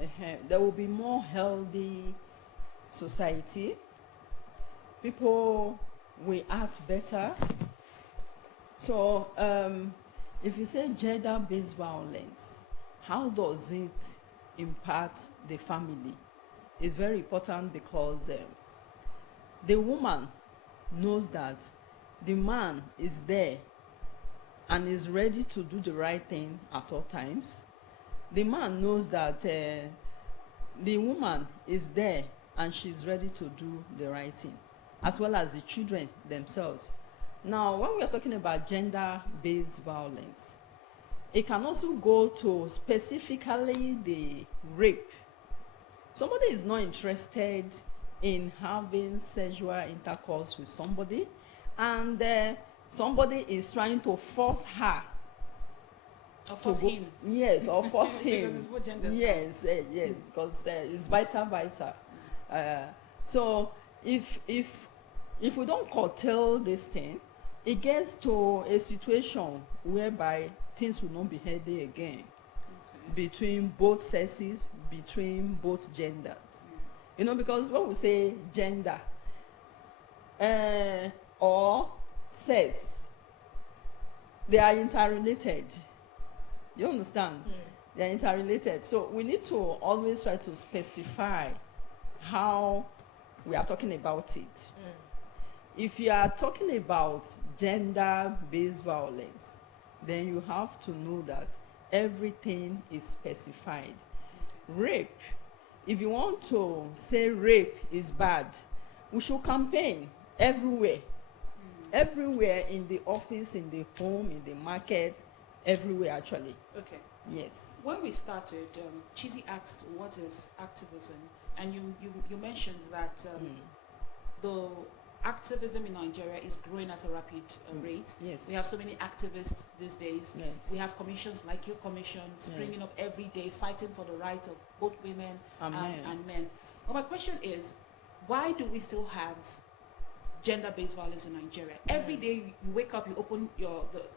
Okay. There will be more healthy society. People will act better. So, if you say gender-based violence, how does it impact the family? It's very important because the woman knows that the man is there and is ready to do the right thing at all times. The man knows that the woman is there and she's ready to do the right thing, as well as the children themselves. Now, when we are talking about gender-based violence, it can also go to specifically the rape. Somebody is not interested in having sexual intercourse with somebody, and somebody is trying to force her. Or force to go, him. yes, or force Because him. it's both genders now. Yes, yes, because it's vice versa. So if we don't curtail this thing, it gets to a situation whereby things will not be healthy again between both sexes, between both genders. You know, because when we say gender or sex, they are interrelated. You understand? They are interrelated. So we need to always try to specify how we are talking about it. if you are talking about gender-based violence, then you have to know that everything is specified. Rape, if you want to say rape is bad, we should campaign everywhere. Everywhere, in the office, in the home, in the market, everywhere actually. Okay. Yes. When we started, Chizzy asked, what is activism? And you mentioned that the activism in Nigeria is growing at a rapid rate. Yes. We have so many activists these days. Yes. We have commissions like your commission springing up every day, fighting for the rights of both women and men. But my question is, why do we still have gender-based violence in Nigeria? Every day you wake up, you open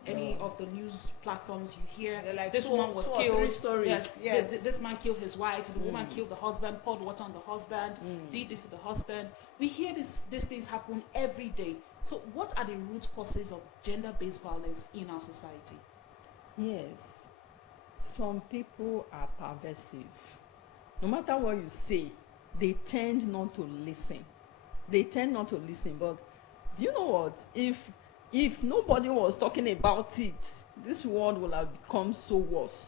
any of the news platforms, you hear Like this two woman was or killed. three stories. Yes, Yes. this man killed his wife. The woman killed the husband, poured water on the husband, did this to the husband. We hear these things happen every day. So what are the root causes of gender-based violence in our society? Yes. Some people are pervasive. No matter what you say, they tend not to listen. They tend not to listen. But do you know what? If nobody was talking about it, this world will have become so worse,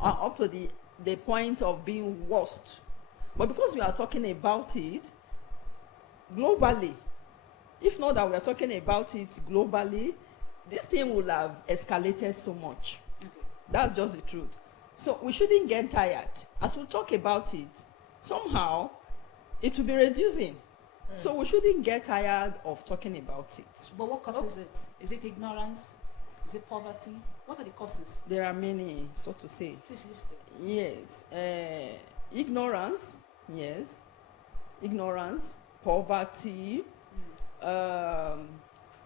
up to the point of being worst. But because we are talking about it globally, if not that we are talking about it globally, this thing will have escalated so much. Okay. That's just the truth. So we shouldn't get tired. As we talk about it, somehow it will be reducing. So we shouldn't get tired of talking about it. But what causes it? Is it ignorance? Is it poverty? What are the causes? There are many, so to say. Please list them. Yes. Ignorance, yes. Ignorance, poverty,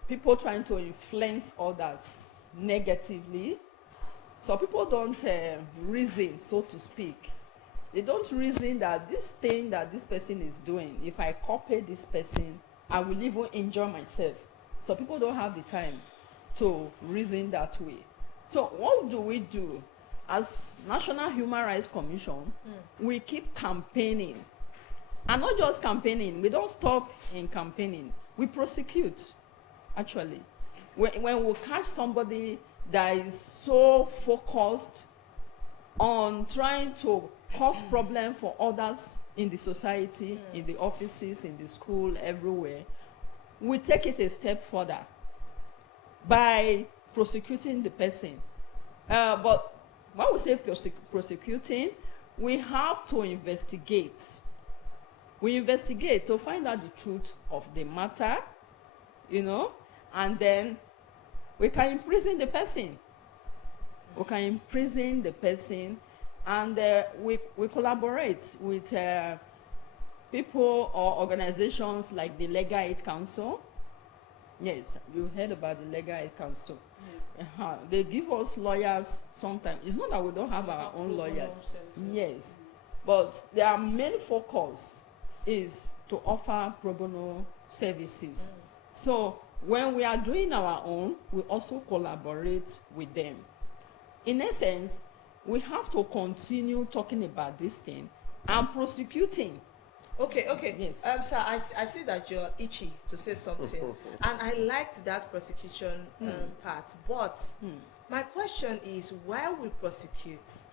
people trying to influence others negatively. So people don't reason, so to speak. They don't reason that this thing that this person is doing, if I copy this person, I will even enjoy myself. So people don't have the time to reason that way. So what do we do? As National Human Rights Commission, we keep campaigning. And not just campaigning, we don't stop in campaigning. We prosecute, actually. When we catch somebody that is so focused on trying to cause problem for others in the society, in the offices, in the school, everywhere, we take it a step further by prosecuting the person. But when we say prosecuting, we have to investigate. We investigate to find out the truth of the matter, and then we can imprison the person. We can imprison the person, and we collaborate with people or organizations like the Legal Aid Council. Yes, you heard about the Legal Aid Council. They give us lawyers sometimes. It's not that we don't have our own lawyers. Yes, but their main focus is to offer pro bono services. So when we are doing our own, we also collaborate with them. In essence, we have to continue talking about this thing and prosecuting. Okay. Yes. Sir, I see that you're itchy to say something, and I liked that prosecution part. But my question is, why we prosecute?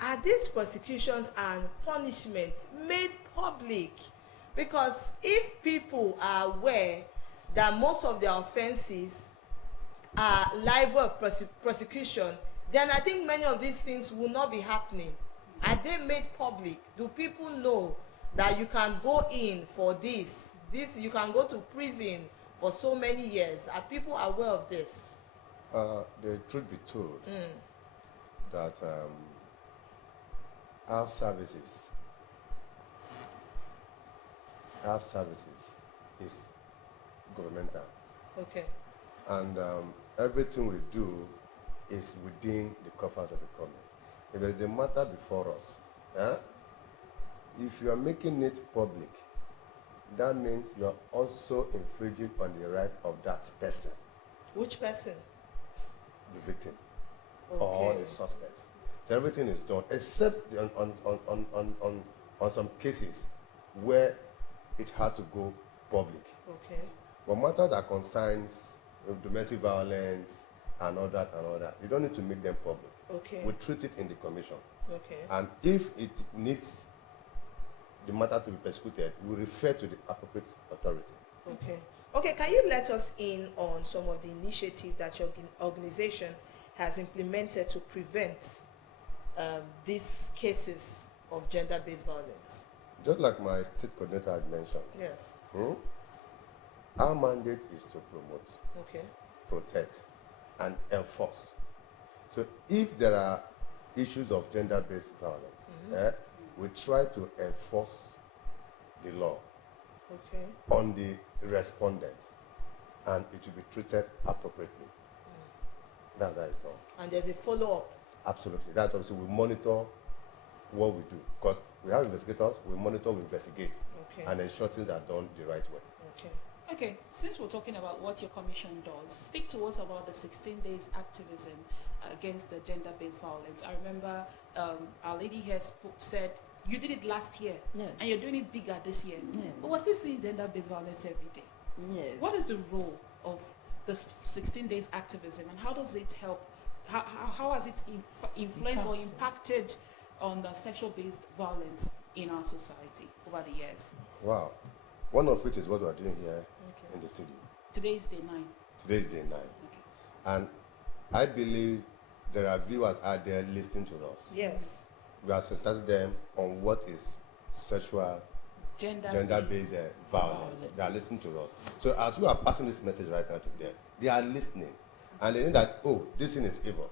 Are these prosecutions and punishments made public? Because if people are aware that most of their offenses are liable of prosecution, then I think many of these things will not be happening. Are they made public? Do people know that you can go in for this? You can go to prison for so many years. Are people aware of this? The truth be told, that our services is governmental. Okay. And everything we do is within the coffers of the government. If there is a matter before us, if you are making it public, that means you are also infringing on the right of that person, Which person? the victim, Okay. or the suspect. So everything is done, except on some cases where it has to go public. Okay. But matters that concerns domestic violence and all that, you don't need to make them public. Okay. We treat it in the commission. Okay. And if it needs the matter to be prosecuted, we refer to the appropriate authority. Okay. Okay, can you let us in on some of the initiatives that your organization has implemented to prevent these cases of gender-based violence? Just like my state coordinator has mentioned, Yes. our mandate is to promote, Okay. protect, and enforce. So if there are issues of gender-based violence, we try to enforce the law Okay. on the respondent, and it will be treated appropriately. That's how it's done. And there's a follow-up. Absolutely. That's obviously we monitor what we do, because we have investigators, we monitor, we investigate, Okay. and ensure things are done the right way. Okay. Okay, since we're talking about what your commission does, speak to us about the 16 days activism against the gender-based violence. I remember our lady here said you did it last year, Yes. and you're doing it bigger this year. Yes. But we're still seeing gender-based violence every day. Yes. What is the role of the 16 days activism, and how does it help? How has it influenced or impacted on the sexual-based violence in our society over the years? Wow. One of which is what we are doing here Okay. in the studio. Today is day 9. Today is day 9. Okay. And I believe there are viewers out there listening to us. Yes. We are sensitizing them on what is sexual, gender-based violence. Violence. They are listening to us. So as we are passing this message right now to them, they are listening. And they know that, oh, this thing is evil.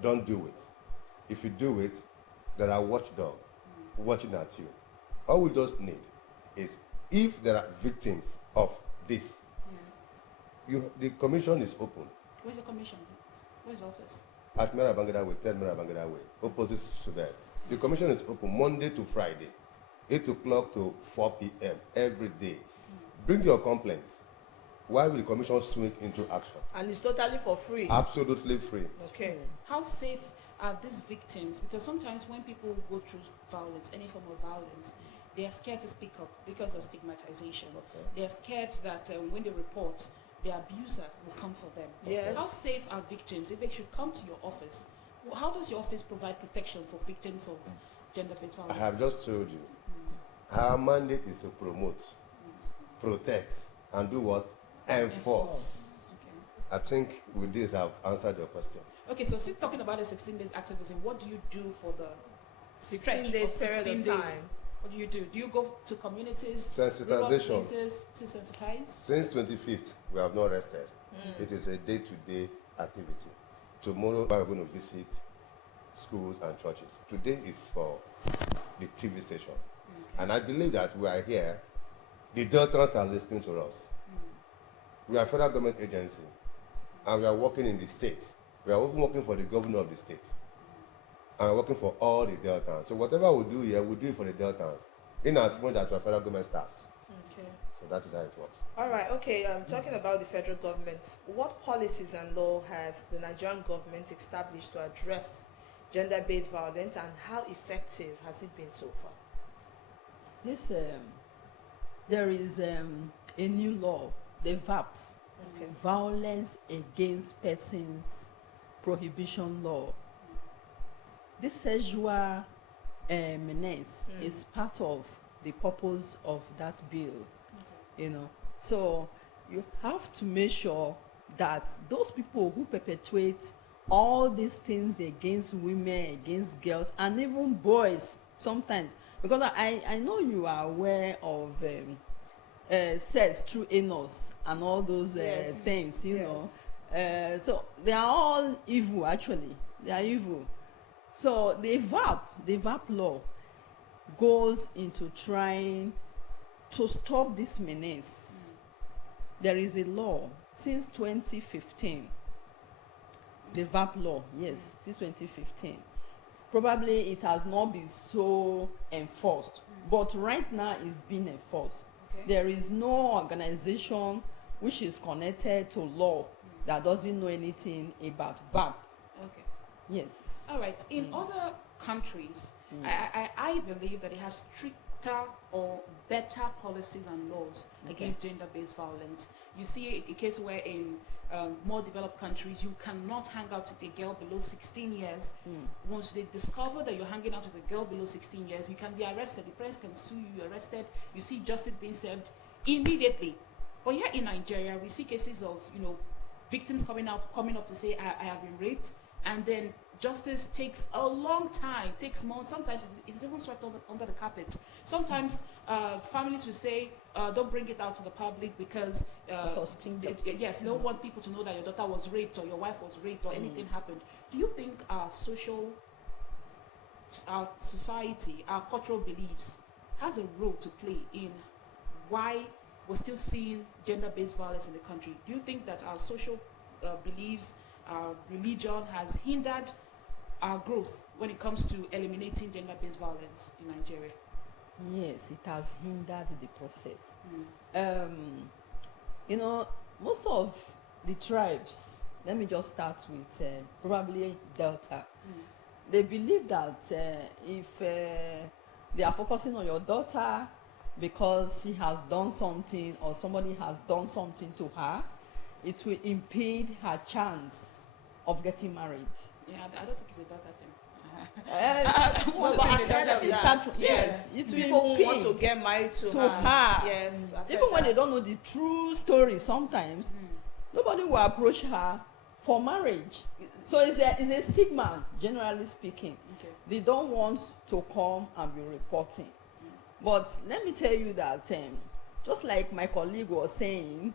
Don't do it. If you do it, there are watchdogs watching at you. All we just need is, if there are victims of this, the commission is open Where's the commission? Where's the office? at Mera Bangada Way, 10 Mera Bangada Way, opposite to them. The commission is open Monday to Friday, 8 o'clock to 4 p.m. every day. Bring your complaints. Why will the commission swing into action? And it's totally for free. Absolutely free. Okay. How safe are these victims? Because sometimes when people go through violence, any form of violence, they are scared to speak up because of stigmatization. Okay. They are scared that when they report, the abuser will come for them. Yes. How safe are victims if they should come to your office? How does your office provide protection for victims of gender-based I violence? have just told you. Our mandate is to promote, protect, and do what? Enforce. Okay. I think with this I've answered your question. Okay, so still talking about the 16 days activism, what do you do for the 16 stretch days of period 16 of days? time. What do you do? Do you go to communities, rural Sensitization. places to sensitize? Since 25th, we have not rested. It is a day-to-day activity. Tomorrow, we are going to visit schools and churches. Today is for the TV station. And I believe that we are here. The Deltans are listening to us. We are a federal government agency, and we are working in the state. We are even working for the governor of the state, and we're working for all the Deltans. So whatever we do here, we do it for the Deltans, in as much as we are federal government staffs. Okay. So that is how it works. All right. Okay. Talking about the federal government, what policies and law has the Nigerian government established to address gender-based violence, and how effective has it been so far? This there is a new law, the VAP, Okay. Violence Against Persons Prohibition Law. This sexual menace is part of the purpose of that bill. You know, so you have to make sure that those people who perpetuate all these things against women, against girls, and even boys sometimes, because I know you are aware of sex through anus and all those Yes. things, you Yes. know. So they are all evil, actually. They are evil. So the VAP law goes into trying to stop this menace. There is a law since 2015. The VAP law, yes, since 2015. Probably it has not been so enforced, but right now it's being enforced. Okay. There is no organization which is connected to law that doesn't know anything about VAP. Okay. Yes. All right. In other countries, I believe that they have strict stricter or better policies and laws against gender-based violence. You see a case where in more developed countries, you cannot hang out with a girl below 16 years. Once they discover that you're hanging out with a girl below 16 years, you can be arrested. The parents can sue you, you're arrested. You see justice being served immediately. But here in Nigeria, we see cases of, victims coming up to say, I have been raped, and then justice takes a long time, takes months. Sometimes it's even swept under the carpet. Sometimes families will say, don't bring it out to the public because they don't want people to know that your daughter was raped or your wife was raped or anything happened. Do you think our society, our cultural beliefs has a role to play in why we're still seeing gender-based violence in the country? Do you think that our social beliefs, our religion has hindered our growth when it comes to eliminating gender-based violence in Nigeria? Yes, it has hindered the process. Most of the tribes, let me just start with probably Delta. They believe that if they are focusing on your daughter because she has done something or somebody has done something to her, it will impede her chance of getting married. Yeah, I don't think it's a daughter thing. Yes, people who want to get married to her. Yes, even when they don't know the true story, sometimes nobody will approach her for marriage. So it's a stigma, generally speaking. Okay. They don't want to come and be reporting. But let me tell you that just like my colleague was saying,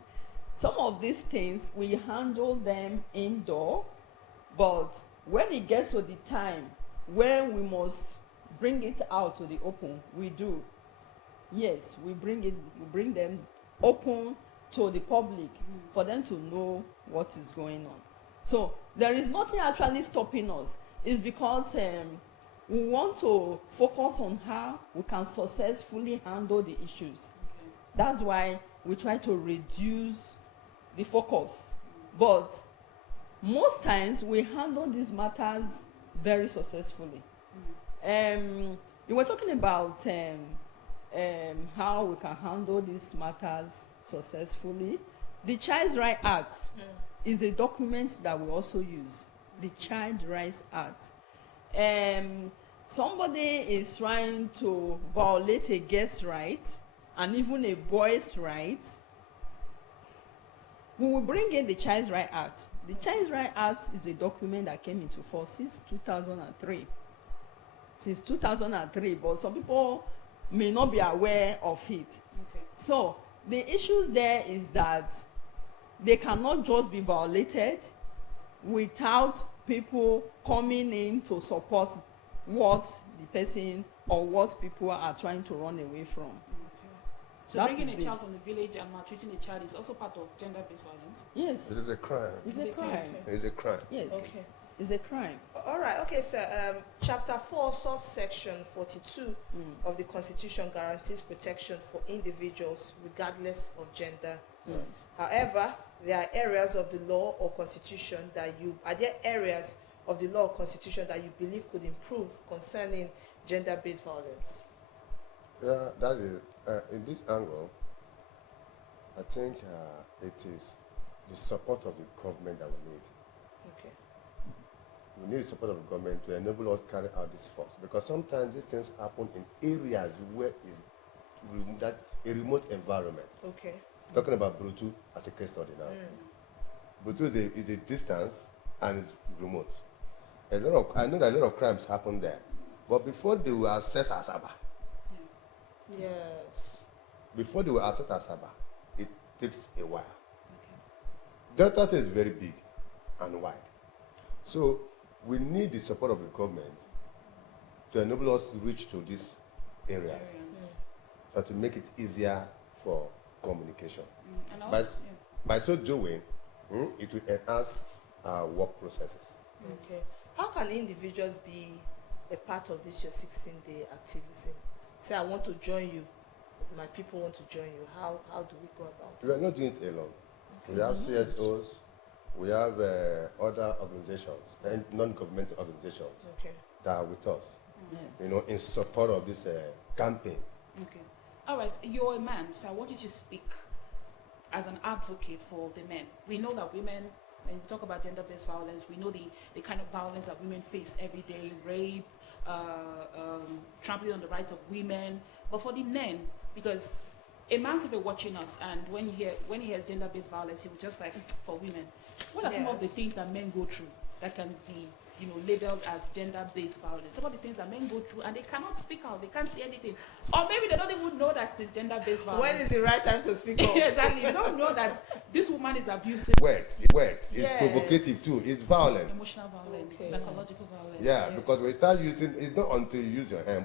some of these things we handle them indoor, but when it gets to the time when we must bring it out to the open, we do. Yes, we bring them open to the public for them to know what is going on. So there is nothing actually stopping us. It's because we want to focus on how we can successfully handle the issues. Okay. That's why we try to reduce the focus. But most times we handle these matters very successfully. You were talking about how we can handle these matters successfully. The Child Rights Act is a document that we also use. The Child Rights Act. Somebody is trying to violate a girl's right and even a boy's right, we will bring in the Child Rights Act. The Child Rights Act is a document that came into force since 2003. Since 2003, but some people may not be aware of it. Okay. So the issues there is that they cannot just be violated without people coming in to support what the person or what people are trying to run away from. Okay. So That bringing is a child it. from the village and maltreating a child is also part of gender-based violence? Yes, It is a crime. it's a crime. It is a crime. Yes, Okay. it's a crime. All right. Okay, sir. Chapter 4, subsection 42 of the Constitution guarantees protection for individuals regardless of gender. Yes. However, there are areas of the law or constitution that you believe could improve concerning gender-based violence? Yeah, that is, in this angle, I think it is the support of the government that we need. Okay. We need the support of the government to enable us to carry out this force, because sometimes these things happen in areas where is that a remote environment. Okay. Talking about Brutu as a case study now. Brutu is a distance and it's remote. I know that a lot of crimes happen there, but before they will access Asaba, Yes. it takes a while. Delta State is very big and wide, so we need the support of the government to enable us to reach to these areas, and to make it easier for communication. And By, also, by so doing, it will enhance our work processes. Okay. How can individuals be a part of this your 16-day activism? Say I want to join you, my people want to join you. How do we go about We are it? not doing it alone. We have CSOs, we have other organizations, and non-governmental organizations Okay. that are with us, Yes. in support of this campaign Okay. All right. You're a man, so I want you to speak as an advocate for the men. We know that women, when we talk about gender-based violence, we know the kind of violence that women face every day: rape, trampling on the rights of women. But for the men, because a man could be watching us, and when he hears gender-based violence, he will just like, for women. What are some of the Yes. things that men go through that can be, labeled as gender-based violence? Some of the things that men go through, and they cannot speak out, they can't see anything, or maybe they don't even know that it's gender-based violence. When is the right time to speak up? Exactly. They don't know that this woman is abusing. Word, it's Yes. provocative too. It's violence. Emotional violence, Okay. psychological violence. Yeah, yes. because when you start using, it's not until you use your hand, but